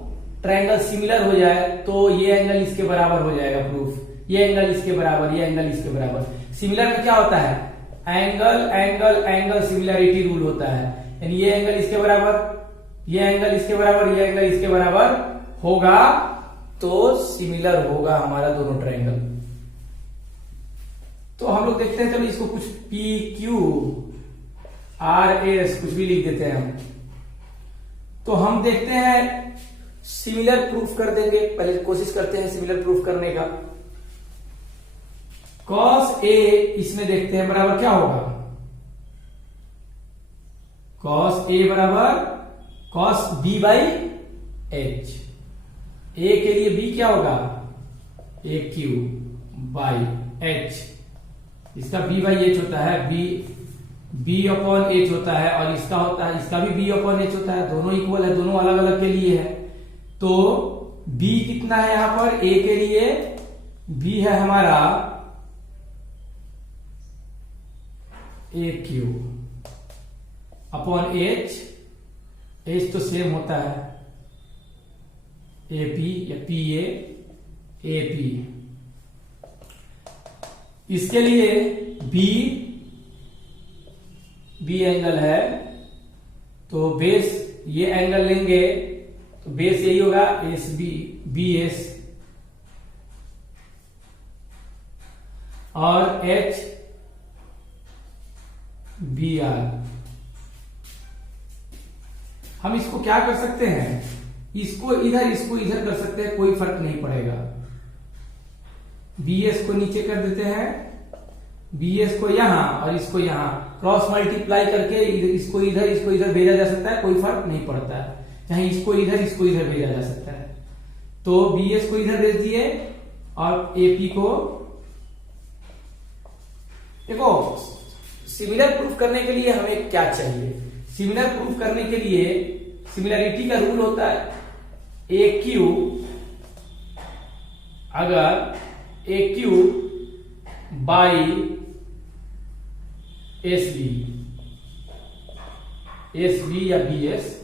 ट्रायंगल सिमिलर हो जाए, तो ये एंगल इसके बराबर हो जाएगा प्रूफ। ये एंगल इसके बराबर, ये एंगल इसके बराबर। सिमिलर में क्या होता है, angle angle angle similarity rule होता है, यानी ये एंगल इसके बराबर, ये एंगल इसके बराबर, ये एंगल इसके बराबर होगा, तो सिमिलर होगा हमारा दोनों ट्रायंगल। तो हम लोग देखते हैं, चलो इसको कुछ पी क्यू आर एस कुछ भी लिख देते हैं हम। तो हम देखते हैं सिमिलर प्रूफ कर देंगे, पहले कोशिश करते हैं सिमिलर प्रूफ करने का। कॉस ए इसमें देखते हैं बराबर क्या होगा, कॉस ए बराबर कॉस बी बाई एच। ए के लिए बी क्या होगा, ए क्यू बाई एच, इसका बी बाई एच होता है, बी अपॉन एच होता है, और इसका होता है, इसका भी बी अपॉन एच होता है। दोनों इक्वल है, दोनों अलग अलग के लिए है। तो b कितना है यहां पर, a के लिए b है हमारा ए क्यू अपॉन एच, एच तो सेम होता है ए पी या पी ए पी। इसके लिए बी एंगल है, तो बेस ये एंगल लेंगे, तो बेस यही होगा एस बी एस, और एच बी आर। हम इसको क्या कर सकते हैं, इसको इधर कर सकते हैं, कोई फर्क नहीं पड़ेगा। बी एस को नीचे कर देते हैं, बी एस को यहां और इसको यहां क्रॉस मल्टीप्लाई करके इसको इधर भेजा जा सकता है, कोई फर्क नहीं पड़ता है। चाहे इसको इधर भेजा जा सकता है। तो बी एस को इधर भेज दिए, और एपी को, देखो सिमिलर प्रूफ करने के लिए हमें क्या चाहिए, सिमिलर प्रूफ करने के लिए सिमिलरिटी का रूल होता है ए क्यू, अगर ए क्यू बाई एस बी या बी एस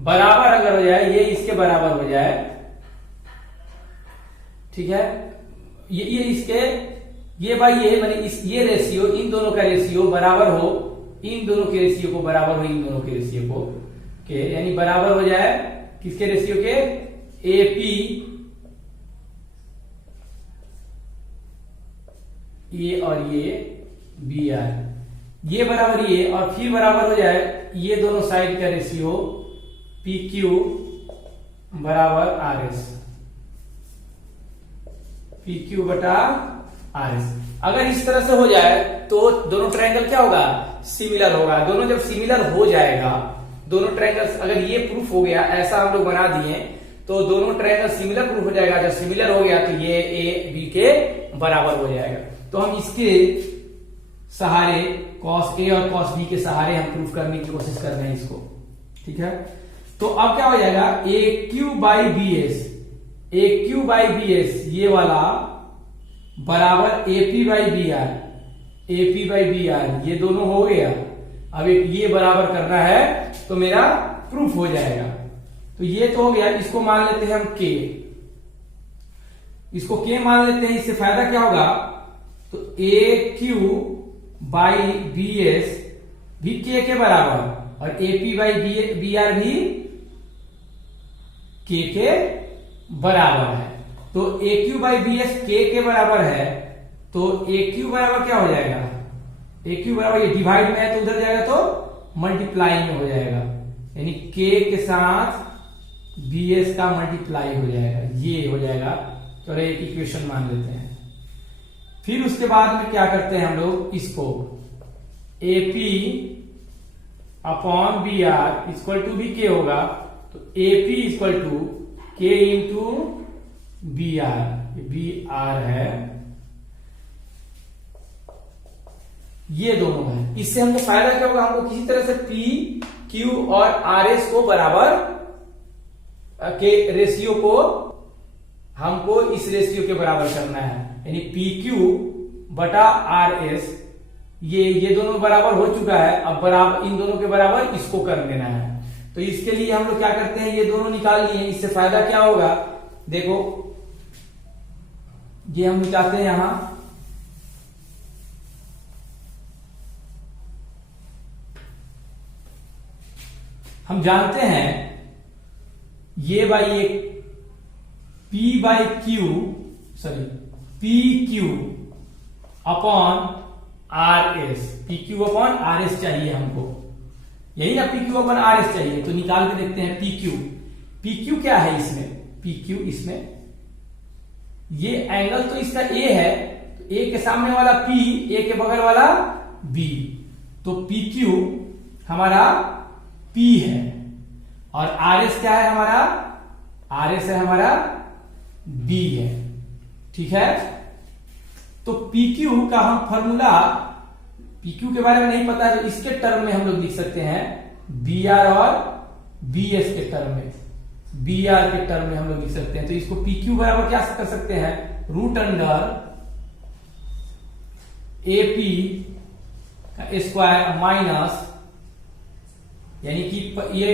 बराबर अगर हो जाए, ये इसके बराबर हो जाए, ठीक है, ये इसके, ये बाई ये, माने ये रेशियो, इन दोनों का रेशियो बराबर हो, इन दोनों के रेशियो को बराबर हो, इन दोनों के रेशियो को के, यानी बराबर हो जाए, किसके रेशियो के? एपी ये और ये बी आर, ये बराबर ये, और फिर बराबर हो जाए ये दोनों साइड का रेशियो पी क्यू बराबर आर एस, पी क्यू बटा आर एस। अगर इस तरह से हो जाए तो दोनों ट्रायंगल क्या होगा? सिमिलर होगा। दोनों जब सिमिलर हो जाएगा, दोनों ट्रायंगल्स, अगर ये प्रूफ हो गया, ऐसा हम लोग बना दिए तो दोनों ट्रायंगल सिमिलर प्रूफ हो जाएगा। जब सिमिलर हो गया तो ये ए बी के बराबर हो जाएगा। तो हम इसके सहारे cos ए और cos बी के सहारे हम प्रूफ करने की कोशिश कर रहे हैं इसको, ठीक है। तो अब क्या हो जाएगा? A Q by B S, A Q by B S ये वाला बराबर AP by B R, AP by B R, ये दोनों हो गया। अब एक ये बराबर करना है तो मेरा प्रूफ हो जाएगा। तो ये तो हो गया। इसको मान लेते हैं हम के, इसको के मान लेते हैं। इससे फायदा क्या होगा? तो ए क्यू बाई बी एस भी के बराबर, और एपी बाई बी आर भी के बराबर है। तो ए क्यू बाई बी एस के बराबर है, तो ए क्यू बराबर क्या हो जाएगा? ए क्यू बराबर, ये डिवाइड में है तो उधर जाएगा तो मल्टीप्लाई में हो जाएगा, यानी के के साथ बी एस का मल्टीप्लाई हो जाएगा, ये हो जाएगा। चलो एक इक्वेशन मान लेते हैं। फिर उसके बाद में क्या करते हैं हम लोग? इसको AP upon B R equal to भी के होगा, तो AP equal to k into B R है, ये दोनों है। इससे हमको फायदा क्या होगा? हमको किसी तरह से पी क्यू और आर एस को बराबर के रेशियो को हमको इस रेशियो के बराबर करना है, यानी पी क्यू बटा आर एस, ये दोनों बराबर हो चुका है। अब बराबर इन दोनों के बराबर इसको कर देना है। तो इसके लिए हम लोग क्या करते हैं? ये दोनों निकाल लिए। इससे फायदा क्या होगा? देखो ये हम निकालते हैं यहां, हम जानते हैं ये बाई ये P by Q, sorry P Q upon R S, P Q upon R S चाहिए हमको, यही ना, P Q upon R S चाहिए। तो निकाल के देखते हैं पी क्यू क्या है इसमें? पी क्यू इसमें ये एंगल तो इसका ए है, तो ए के सामने वाला P, ए के बगल वाला B, तो पी क्यू हमारा P है, और आर एस क्या है हमारा? आर एस है हमारा B है, ठीक है। तो PQ का हम फॉर्मूला, PQ के बारे में नहीं पता है तो इसके टर्म में हम लोग लिख सकते हैं BR और BS के टर्म में, BR के टर्म में हम लोग लिख सकते हैं। तो इसको PQ बराबर क्या कर सकते हैं? रूट अंडर AP का स्क्वायर माइनस, यानी कि ये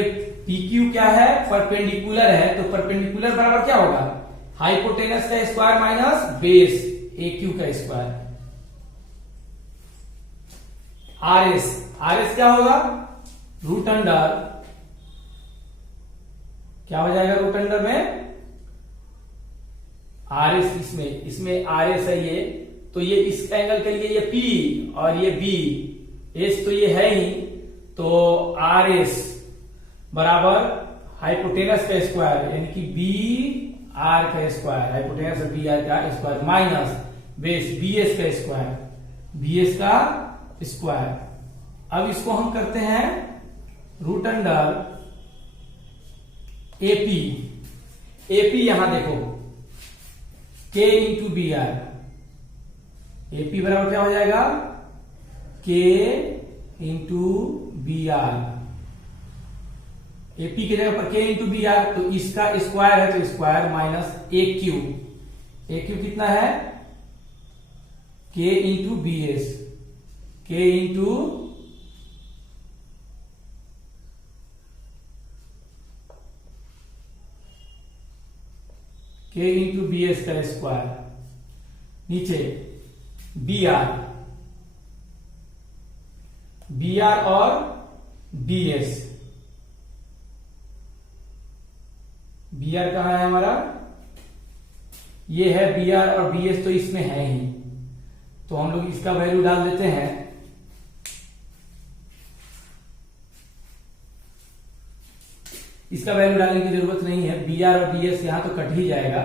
PQ क्या है? परपेंडिकुलर है, तो परपेंडिकुलर बराबर क्या होगा? हाइपोटेनस का स्क्वायर माइनस बेस AQ का स्क्वायर। आर एस क्या होगा? रूट अंडर, क्या हो जाएगा रूट अंडर में? आर एस, इसमें आर एस है ये, तो ये इस एंगल के लिए ये P और ये B, एस तो ये है ही, तो आर एस बराबर हाइपोटेनस का स्क्वायर, यानी कि बी आर का स्क्वायर, हाइपोटेनस और बी आर का square minus base B S का स्क्वायर, बी एस का स्क्वायर। अब इसको हम करते हैं रूट अंडर एपी, एपी यहां देखो के इंटू बी आर, एपी बराबर क्या हो जाएगा? के इंटू बी आर, एपी की जगह पर के इंटू बी आर, तो इसका स्क्वायर है तो स्क्वायर माइनस ए क्यू कितना है? के इंटू बी एस, के इंटू बी एस का स्क्वायर, नीचे बी आर और बी एस, बी आर कहाँ है हमारा, ये है बी आर और बी एस तो इसमें है ही, तो हम लोग इसका वैल्यू डाल देते हैं। इसका वैल्यू डालने की जरूरत नहीं है, बी आर और बी एस यहां तो कट ही जाएगा,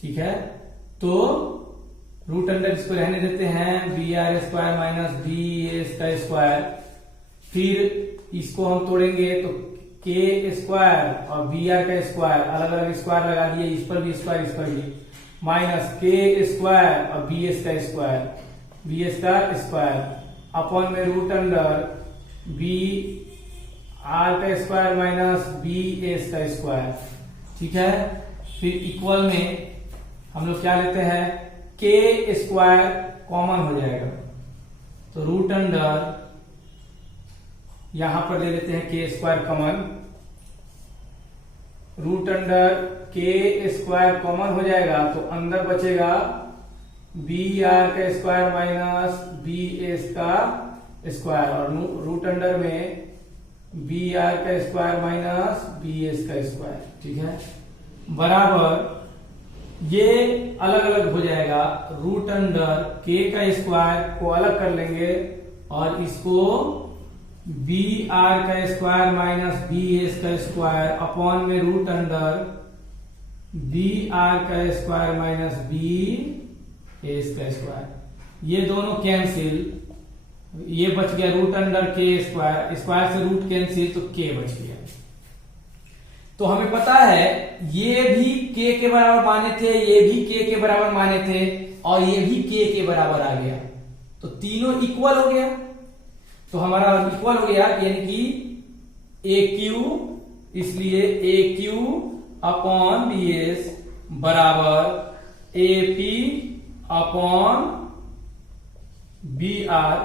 ठीक है। तो रूट अंडर इसको रहने देते हैं, B R square minus B S का स्क्वायर, फिर इसको हम तोड़ेंगे तो के स्क्वायर और बी आर का स्क्वायर, अलग अलग स्क्वायर लगा दिए, इस पर भी स्क्वायर इस पर भी, माइनस के स्क्वायर और बी एस का स्क्वायर, बी एस का स्क्वायर अपॉन में रूट अंडर बी आर का स्क्वायर माइनस बी एस का स्क्वायर, ठीक है। फिर इक्वल में हम लोग क्या लेते हैं, के स्क्वायर कॉमन हो जाएगा, तो रूट अंडर यहां पर ले लेते हैं के स्क्वायर कॉमन, रूट अंडर के स्क्वायर कॉमन हो जाएगा तो अंदर बचेगा बी आर का स्क्वायर माइनस बी एस का स्क्वायर, और रूट अंडर में बी आर का स्क्वायर माइनस बी एस का स्क्वायर, ठीक है, बराबर ये अलग अलग हो जाएगा, रूट अंडर के का स्क्वायर को अलग कर लेंगे और इसको बी आर का स्क्वायर माइनस बी एस का स्क्वायर अपॉन में रूट अंडर बी आर का स्क्वायर माइनस बी एस का स्क्वायर, ये दोनों कैंसिल, ये बच गया रूट अंडर के स्क्वायर, स्क्वायर से रूट कैंसिल तो के बच गया। तो हमें पता है ये भी के बराबर माने थे, ये भी के बराबर माने थे और ये भी के बराबर आ गया, तो तीनों इक्वल हो गया, तो हमारा इक्वल हो गया, यानी कि ए क्यू, इसलिए A Q upon B S बराबर A P upon B R,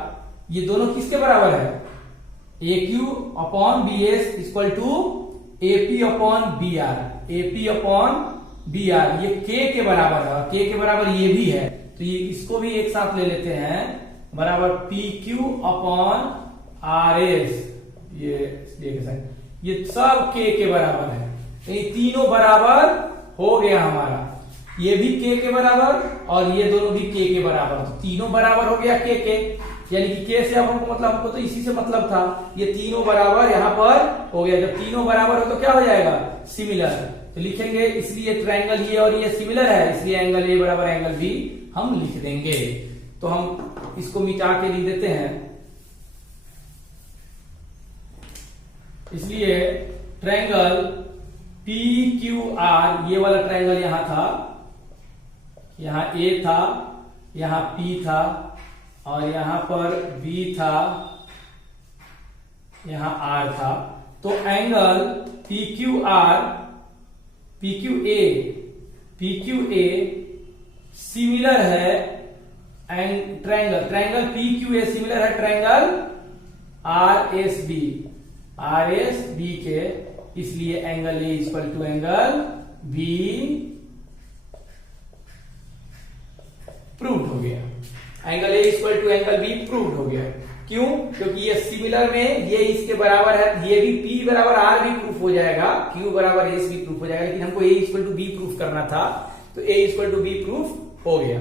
ये दोनों किसके बराबर है, A Q upon B S equal to AP upon B R, AP upon B R, ये के बराबर है, के बराबर ये भी है, तो ये इसको भी एक साथ ले लेते हैं, बराबर P Q upon R S, ये देख सकते, ये सब के बराबर है, ये तीनों बराबर हो गया हमारा, ये भी के बराबर और ये दोनों भी के बराबर, तो तीनों बराबर हो गया के, यानी कि के से अब हमको मतलब, हमको तो इसी से मतलब था, ये तीनों बराबर यहां पर हो गया, जब तीनों बराबर हो तो क्या हो जाएगा, सिमिलर, तो लिखेंगे, इसलिए ट्रायंगल ये और ये सिमिलर है, इसलिए एंगल ए बराबर एंगल बी हम लिख देंगे। तो हम इसको मिटा के लिख देते हैं, इसलिए ट्रायंगल पी क्यू आर, ये वाला ट्रायंगल यहां था, यहां ए था, यहां पी था और यहां पर बी था, यहां आर था, तो angle P Q R, P Q A similar है triangle P Q A similar है ट्रायंगल आर एस बी के, इसलिए angle A equal to angle B proved हो गया, angle A equal to angle B proved हो गया। क्यों? क्योंकि ये सिमिलर में ये इसके बराबर है, ये भी P बराबर R भी प्रूफ हो जाएगा, Q बराबर S भी प्रूफ हो जाएगा, लेकिन हमको A equal to B proof करना था, तो A equal to B proof हो गया।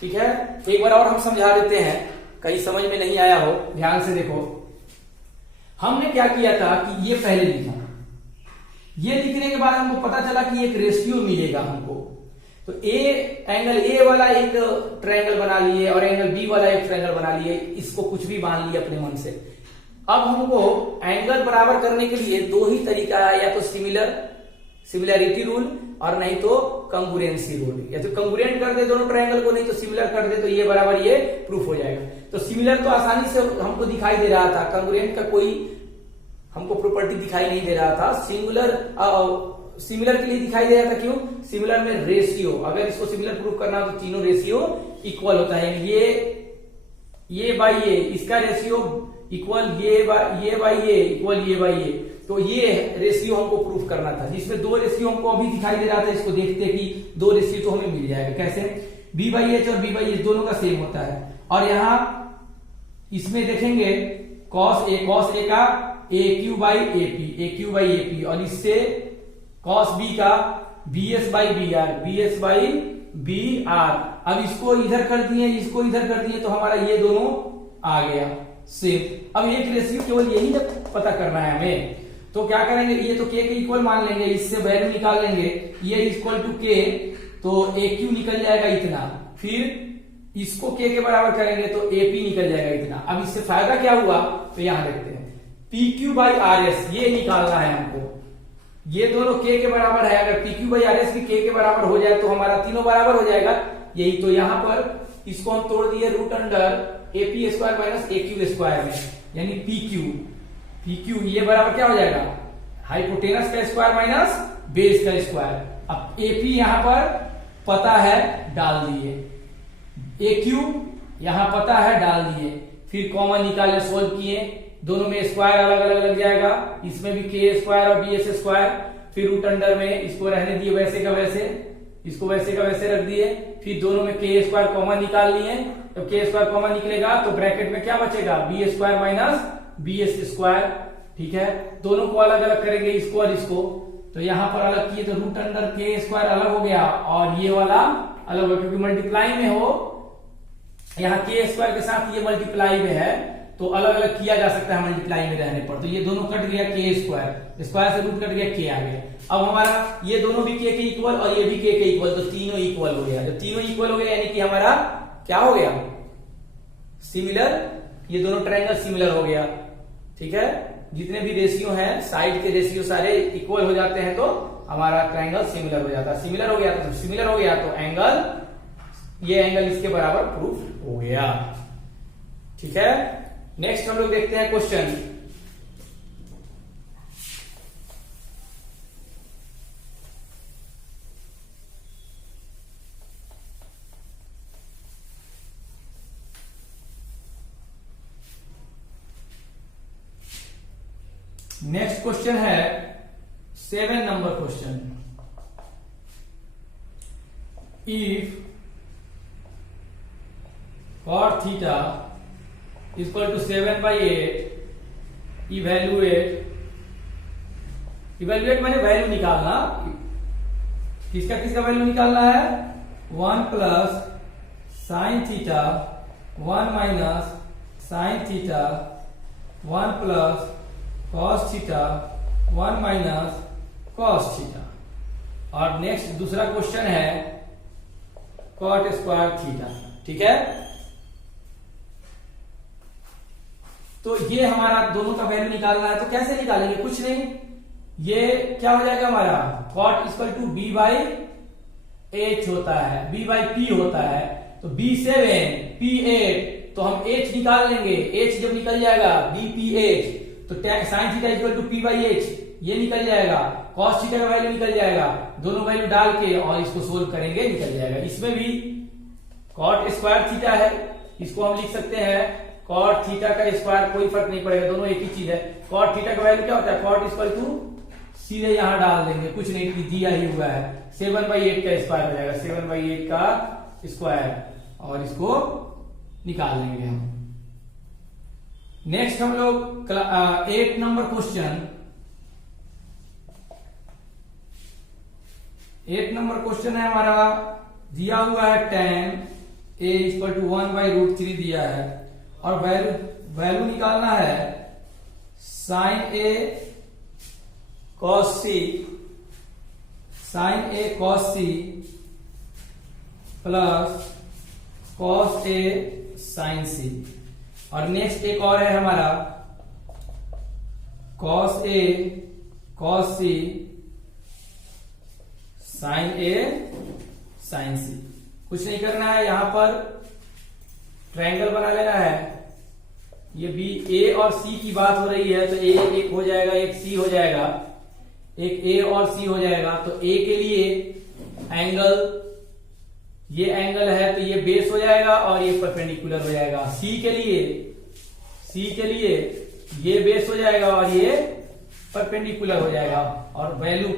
ठीक है, एक बार और हम समझा देते हैं, कहीं समझ में नहीं आया हो, ध्यान से देखो। हमने क्या किया था कि ये पहले लिखा, ये लिखने के बाद हमको पता चला कि एक रेशियो मिलेगा हमको, तो एंगल ए वाला एक ट्रायंगल बना लिए और एंगल बी वाला एक ट्रायंगल बना लिए, इसको कुछ भी मान लिए अपने मन से। अब हमको एंगल बराबर करने के लिए दो ही तरीका है, या तो सिमिलरिटी रूल और नहीं तो कंग्रुएंसी रूल। या तो कंग्रुएंट कर दे दोनों ट्रायंगल को, नहीं तो सिमिलर कर दे, तो ये बराबर ये प्रूफ हो जाएगा। तो सिमिलर तो आसानी से हमको दिखाई दे रहा था, कंग्रुएंट का कोई हमको प्रॉपर्टी दिखाई नहीं दे रहा था। सिमिलर के लिए दिखाई दे रहा था, क्यों? सिमिलर में रेशियो, अगर इसको सिमिलर प्रूफ करना हो तो तीनों रेशियो इक्वल होता है, ये बाई ये, इसका रेशियो इक्वल ये बाई ये इक्वल ये बाई ये, तो ये रेशियो हमको प्रूफ करना था, जिसमें दो रेशियो हमको अभी दिखाई दे रहा था। इसको देखते कि दो रेशियो तो हमें मिल जाएगा, कैसे? बी बाई एच और बी बाई एच दोनों का सेम होता है, और यहां इसमें देखेंगे कॉस ए का A Q by A P, और इससे कॉस बी का bs by B R, bs by B R. अब इसको इधर कर दिए, इसको इधर कर दिए, तो हमारा ये दोनों आ गया सेम। अब एक रेशियो केवल यही पता करना है हमें, तो क्या करेंगे, ये तो k के इक्वल मान लेंगे, इससे वैल्यू निकाल लेंगे, ये इक्वल टू k, तो AQ निकल जाएगा इतना, फिर इसको k के बराबर करेंगे तो AP निकल जाएगा इतना। अब इससे फायदा क्या हुआ, तो यहां देखते हैं, PQ बाई RS ये निकालना है हमको, ये दोनों k के बराबर है। अगर PQ बाई RS भी k के बराबर हो जाए तो हमारा तीनों बराबर हो जाएगा, यही तो यहां पर इसको हम तोड़ दिए root under AP square minus AQ square में, यानी PQ ये बराबर क्या हो जाएगा, हाइपोटेनस का स्क्वायर माइनस बेस का स्क्वायर। अब AP यहां पर पता है डाल दिए, AQ यहां पता है डाल दिए, फिर कॉमन निकाले सोल्व किए, दोनों में स्क्वायर अलग अलग लग जाएगा, इसमें भी k स्क्वायर और bs स्क्वायर, फिर रूट अंडर में इसको रहने दिए वैसे का वैसे, इसको वैसे का वैसे रख दिए, फिर दोनों में k स्क्वायर कॉमन निकाल लिए। तो k स्क्वायर कॉमन निकलेगा तो ब्रैकेट में क्या बचेगा, b square minus bs square. ठीक है, दोनों को अलग अलग करेंगे, इसको और इसको, तो यहां पर अलग किए तो रूट अंडर k स्क्वायर अलग हो गया और ये वाला अलग हो, क्योंकि मल्टीप्लाई में हो, यहाँ k स्क्वायर के साथ ये मल्टीप्लाई में है तो अलग अलग किया जा सकता है मल्टीप्लाई में रहने पर। तो ये दोनों कट गया, k स्क्वायर स्क्वायर से रूट कट गया, k आ गया। अब हमारा ये दोनों भी k के इक्वल और ये भी k के इक्वल, तो तीनों इक्वल हो गया। जब तीनों इक्वल हो गया यानी कि हमारा क्या हो गया, सिमिलर, ये दोनों ट्रायंगल सिमिलर हो गया। ठीक है, जितने भी रेशियो हैं साइड के रेशियो सारे इक्वल हो जाते हैं तो हमारा ट्रायंगल सिमिलर हो जाता है। सिमिलर हो गया तो सिमिलर हो गया तो एंगल, ये एंगल इसके बराबर प्रूफ हो गया। ठीक है, नेक्स्ट हम लोग देखते हैं क्वेश्चन। नेक्स्ट क्वेश्चन है 7 number question. If cot theta equal to 7/8, evaluate माने वैल्यू निकालना, किसका किसका वैल्यू निकालना है, 1 plus sine theta 1 minus sine theta 1 plus cos theta 1 minus cos theta. और नेक्स्ट दूसरा क्वेश्चन है कॉट स्क्वायर थीटा। ठीक है, तो ये हमारा दोनों का वैल्यू निकालना है, तो कैसे निकालेंगे, कुछ नहीं, ये क्या हो जाएगा हमारा, cot equal to b by h होता है, b बाई p होता है, तो b7 p8, तो हम h निकाल लेंगे, h जब निकल जाएगा bph, तो sine theta equal to p by h ये निकल जाएगा, कॉस थीटा का वैल्यू निकल जाएगा, दोनों वैल्यू डाल के और इसको सोल्व करेंगे, निकल जाएगा। इसमें भी कॉट स्क्वायर थीटा है, इसको हम लिख सकते हैं कॉट थीटा का स्क्वायर, कोई फर्क नहीं पड़ेगा, दोनों एक ही चीज है। कॉट थीटा का वैल्यू क्या होता है, कॉट इक्वल टू, सीधे यहां डाल देंगे, कुछ नहीं दिया ही हुआ है, 7/8 का स्क्वायर हो जाएगा, 7/8 का स्क्वायर, और इसको निकाल लेंगे हम। नेक्स्ट हम लोग 8 नंबर क्वेश्चन, 8 नंबर क्वेश्चन है हमारा, दिया हुआ है tan a इक्वल टू 1/√3 दिया है, और वैल्यू निकालना है sine a cos c, sine a cos c plus cos a sin c। और नेक्स्ट एक और है हमारा cos a cos c sin a sin c। कुछ नहीं करना है, यहां पर ट्रायंगल बना लेना है, ये बी ए और सी की बात हो रही है, तो ए एक हो जाएगा, एक सी हो जाएगा, एक ए और सी हो जाएगा। तो ए के लिए एंगल, ये एंगल है तो ये बेस हो जाएगा और ये परपेंडिकुलर हो जाएगा। सी के लिए ये बेस हो जाएगा और ये परपेंडिकुलर हो जाएगा, और वैल्यू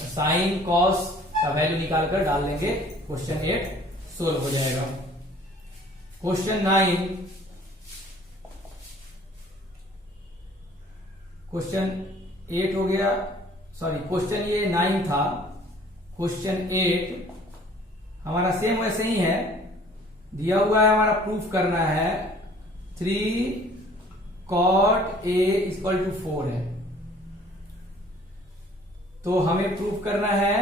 साइन कॉस का वैल्यू निकालकर डाल देंगे, क्वेश्चन 8 सोल्व हो जाएगा। क्वेश्चन 9, क्वेश्चन 8 हो गया सॉरी क्वेश्चन ये 9 था। क्वेश्चन 8 हमारा सेम वैसे ही है, दिया हुआ है हमारा प्रूफ करना है 3 cot A इक्वल टू 4 है। तो हमें प्रूफ करना है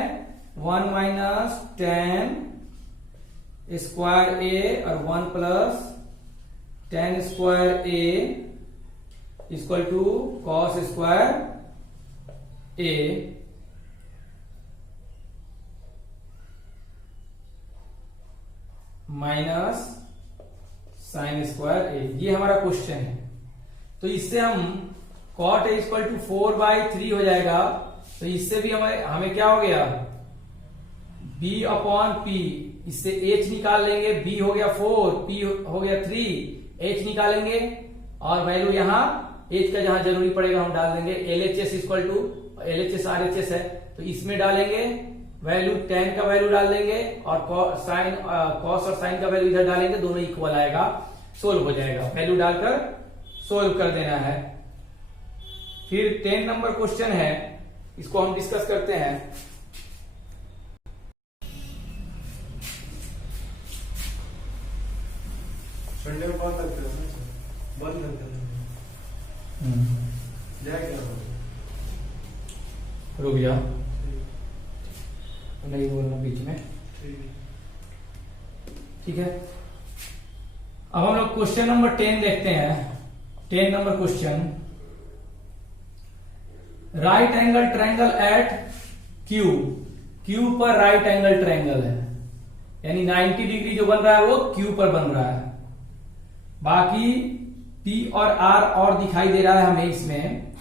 1 माइनस 10 स्क्वायर ए और 1 plus 10 square A equal to cos square A minus sine square A. ये हमारा क्वेश्चन है। तो इससे हम कॉट ए इक्वल टू 4/3 हो जाएगा। तो इससे भी हमें क्या हो गया, b अपॉन पी, इससे h निकाल लेंगे, b हो गया 4, p हो गया 3, h निकालेंगे और वैल्यू यहां h का जहां जरूरी पड़ेगा हम डाल देंगे। LHS equal to LHS RHS है तो इसमें डालेंगे वैल्यू, tan का वैल्यू डाल देंगे और कॉस और साइन का वैल्यू इधर डालेंगे, दोनों इक्वल आएगा, सोल्व हो जाएगा। वैल्यू डालकर सोल्व कर देना है। फिर 10 नंबर क्वेश्चन है, इसको हम डिस्कस करते हैं। संडे को बंद करते हैं, बंद करते हैं। रुक जा, नहीं बोलना बीच में, ठीक है। अब हम लोग क्वेश्चन नंबर 10 देखते हैं। 10 number question, right angle triangle eight Q, Q पर राइट एंगल ट्रायंगल है, यानी 90 डिग्री जो बन रहा है वो क्यू पर बन रहा है। बाकी P और R और दिखाई दे रहा है हमें इसमें,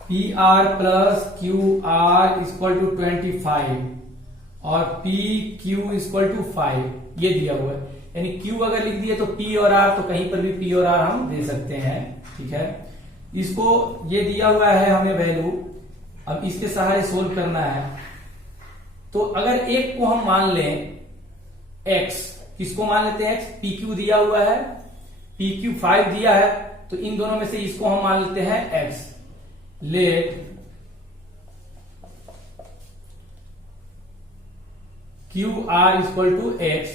P R plus Q R equal to 25 और पी क्यू इक्वल टू 5, ये दिया हुआ है। यानी Q अगर लिख दिए तो P और R, तो कहीं पर भी P और R हम दे सकते हैं, ठीक है। इसको ये दिया हुआ है हमें वैल्यू, अब इसके सहारे सोल्व करना है। तो अगर एक को हम मान लें x, किसको मान लेते हैं x, PQ दिया हुआ है, PQ 5 दिया है, तो इन दोनों में से इसको हम मान लेते हैं x। Let Q R equal to X,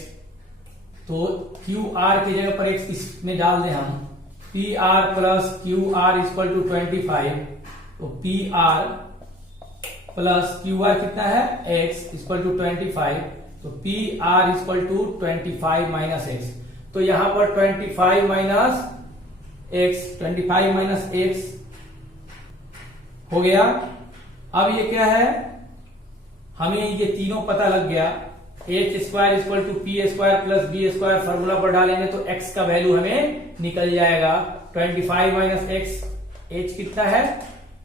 तो क्यू आर की जगह पर x इसमें डाल दें हम, P R plus Q R equal to 25, तो P R plus Q R कितना है x इक्वल टू 25, तो P R equal to 25 minus X. तो यहां पर 25 माइनस एक्स, 25 माइनस एक्स हो गया। अब ये क्या है, हमें ये तीनों पता लग गया, H square equal to P square plus B square, formula पर डालेंगे तो x का वैल्यू हमें निकल जाएगा 25 माइनस एक्स। एच कितना है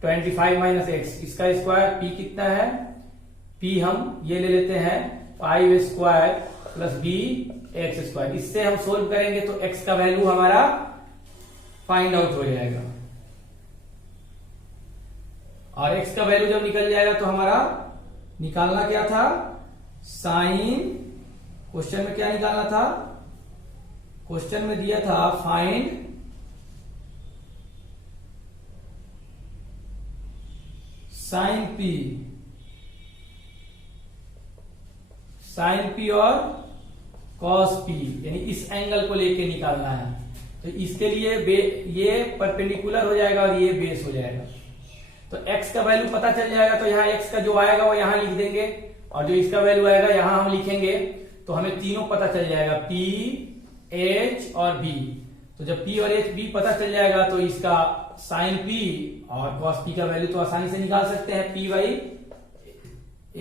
25 माइनस एक्स, इसका स्क्वायर p कितना है, p हम ये ले लेते हैं 5 square plus b x square. इससे हम सोल्व करेंगे तो x का वैल्यू हमारा फाइंड आउट हो जाएगा, और x का वैल्यू जब निकल जाएगा तो हमारा निकालना क्या था, साइन, क्वेश्चन में क्या निकालना था, क्वेश्चन में दिया था find sine P, sine P और कॉस पी, यानी इस एंगल को लेके निकालना है। तो इसके लिए ये परपेंडिकुलर हो जाएगा और ये बेस हो जाएगा। तो x का वैल्यू पता चल जाएगा, तो यहाँ x का जो आएगा वो यहां लिख देंगे, और जो इसका वैल्यू आएगा यहां हम लिखेंगे, तो हमें तीनों पता चल जाएगा, p, h और b। तो जब p और h b पता चल जाएगा तो इसका साइन p और कॉस p का वैल्यू तो आसानी से निकाल सकते हैं, p बाई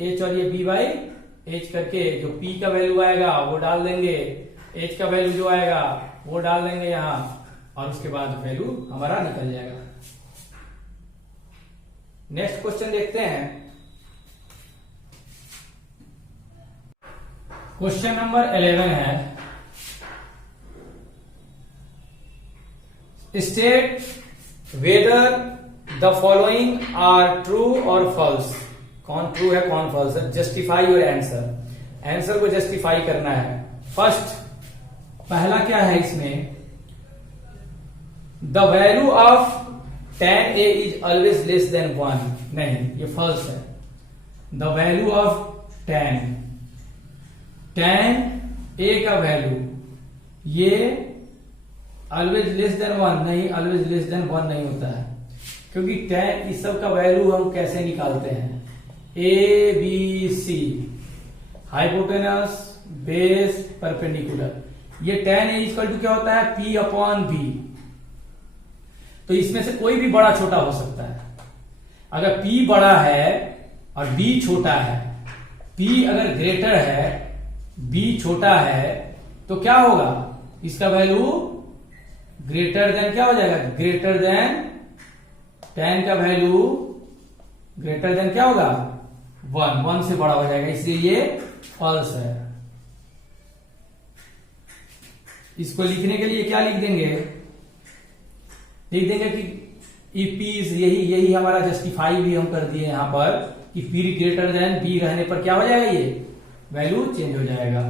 h और ये b बाई h करके, जो p का वैल्यू आएगा वो डाल देंगे, h का वैल्यू जो आएगा वो डाल देंगे यहां, और उसके बाद वैल्यू हमारा निकल जाएगा। नेक्स्ट क्वेश्चन देखते हैं। क्वेश्चन नंबर 11 है, state whether the following are true और फॉल्स। कौन ट्रू है कौन फॉल्स है, जस्टिफाई योर आंसर, आंसर को जस्टिफाई करना है। फर्स्ट पहला क्या है इसमें, the value of tan a is always less than 1, नहीं, ये फॉल्स है। The value of tan a का वैल्यू ये ऑलवेज लेस देन 1, नहीं, ऑलवेज लेस देन 1 नहीं होता है, क्योंकि tan इस सब का वैल्यू हम कैसे निकालते हैं, A B C, hypotenuse, base, perpendicular. ये tan a इक्वल टू क्या होता है, P अपॉन V। तो इसमें से कोई भी बड़ा छोटा हो सकता है। अगर P बड़ा है और B छोटा है, P अगर ग्रेटर है, B छोटा है, तो क्या होगा, इसका वैल्यू ग्रेटर देन क्या हो जाएगा, ग्रेटर देन tan का वैल्यू ग्रेटर देन क्या होगा, 1 से बड़ा हो जाएगा, इसलिए ये फॉल्स है। इसको लिखने के लिए क्या लिख देंगे, लिख देंगे कि इपीज, यही हमारा जस्टिफाई भी हम कर दिए यहां पर कि P ग्रेटर देन B रहने पर क्या हो जाएगा, ये वैल्यू चेंज हो जाएगा,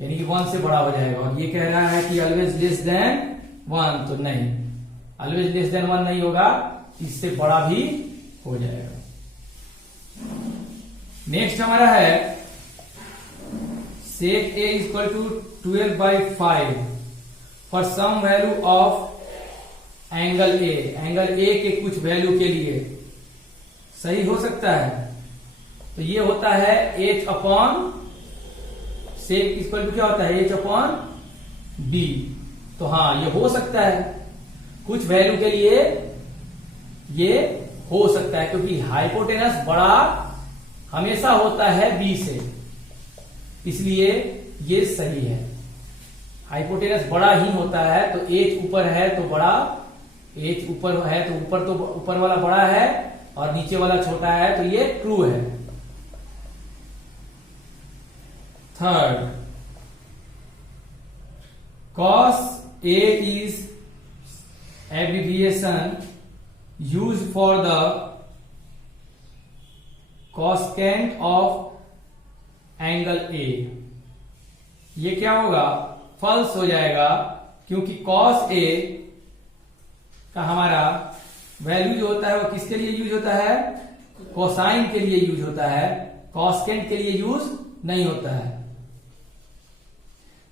यानी कि 1 से बड़ा हो जाएगा। और ये कह रहा है कि ऑलवेज लेस देन 1, तो नहीं, ऑलवेज लेस देन 1 नहीं होगा, इससे बड़ा भी हो जाएगा। नेक्स्ट हमारा है sec a equal to 12/5 for some value of angle A, angle A के कुछ वैल्यू के लिए सही हो सकता है। तो ये होता है h upon sec equal to क्या होता है, h अपॉन d। तो हाँ, ये हो सकता है, कुछ वैल्यू के लिए ये हो सकता है, क्योंकि हाइपोटेनस बड़ा हमेशा होता है b से, इसलिए ये सही है। हाइपोटेनस बड़ा ही होता है, तो h ऊपर है तो बड़ा, h ऊपर है तो ऊपर वाला बड़ा है और नीचे वाला छोटा है, तो ये ट्रू है। Third, cos a is abbreviation used for the cosecant of angle A। ये क्या होगा, फॉल्स हो जाएगा, क्योंकि cos A का हमारा वैल्यू जो होता है वो किसके लिए यूज होता है, कोसाइन के लिए यूज होता है, कॉस्केंट के लिए यूज नहीं होता है।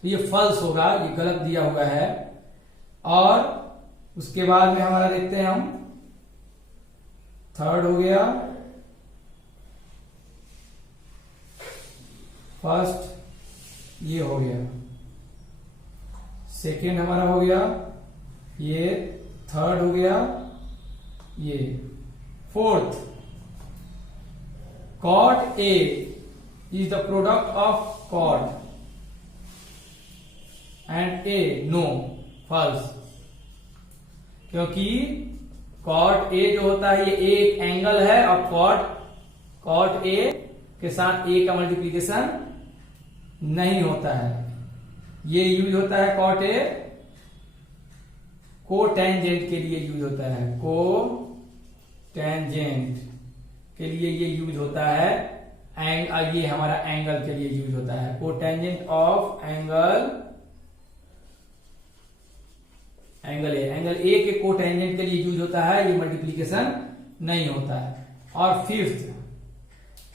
तो ये फॉल्स होगा, ये गलत दिया हुआ है। और उसके बाद में हमारा देखते हैं हम, थर्ड हो गया, फर्स्ट ये हो गया, सेकेंड हमारा हो गया, ये थर्ड हो गया, ये fourth, cot A is the product of cot and A, no, false, क्योंकि cot A जो होता है ये एक एंगल है और cot A के साथ A का मल्टीप्लीकेशन नहीं होता है। ये यूज होता है cot A कोटेंजेंट के लिए यूज होता है, कोटेंजेंट के लिए ये यूज होता है, ये हमारा एंगल के लिए यूज होता है, कोटेंजेंट ऑफ एंगल ए के कोटेंजेंट के लिए यूज होता है, ये मल्टीप्लीकेशन नहीं होता है। और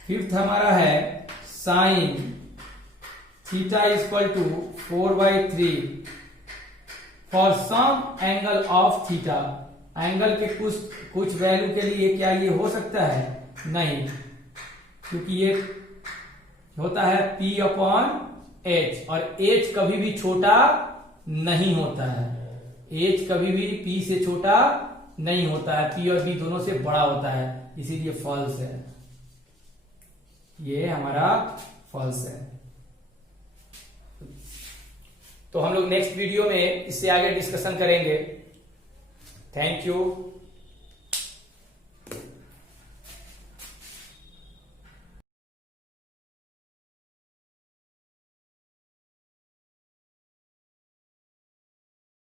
फिफ्थ हमारा है sine theta equal to 4/3 for some angle of theta. Angle के कुछ वैल्यू के लिए क्या ये हो सकता है, नहीं, क्योंकि ये होता है P अपॉन H और H कभी भी छोटा नहीं होता है, H कभी भी P से छोटा नहीं होता है, P और B दोनों से बड़ा होता है, इसीलिए फॉल्स है, ये हमारा फॉल्स है। तो हम लोग नेक्स्ट वीडियो में इससे आगे डिस्कशन करेंगे। Thank you.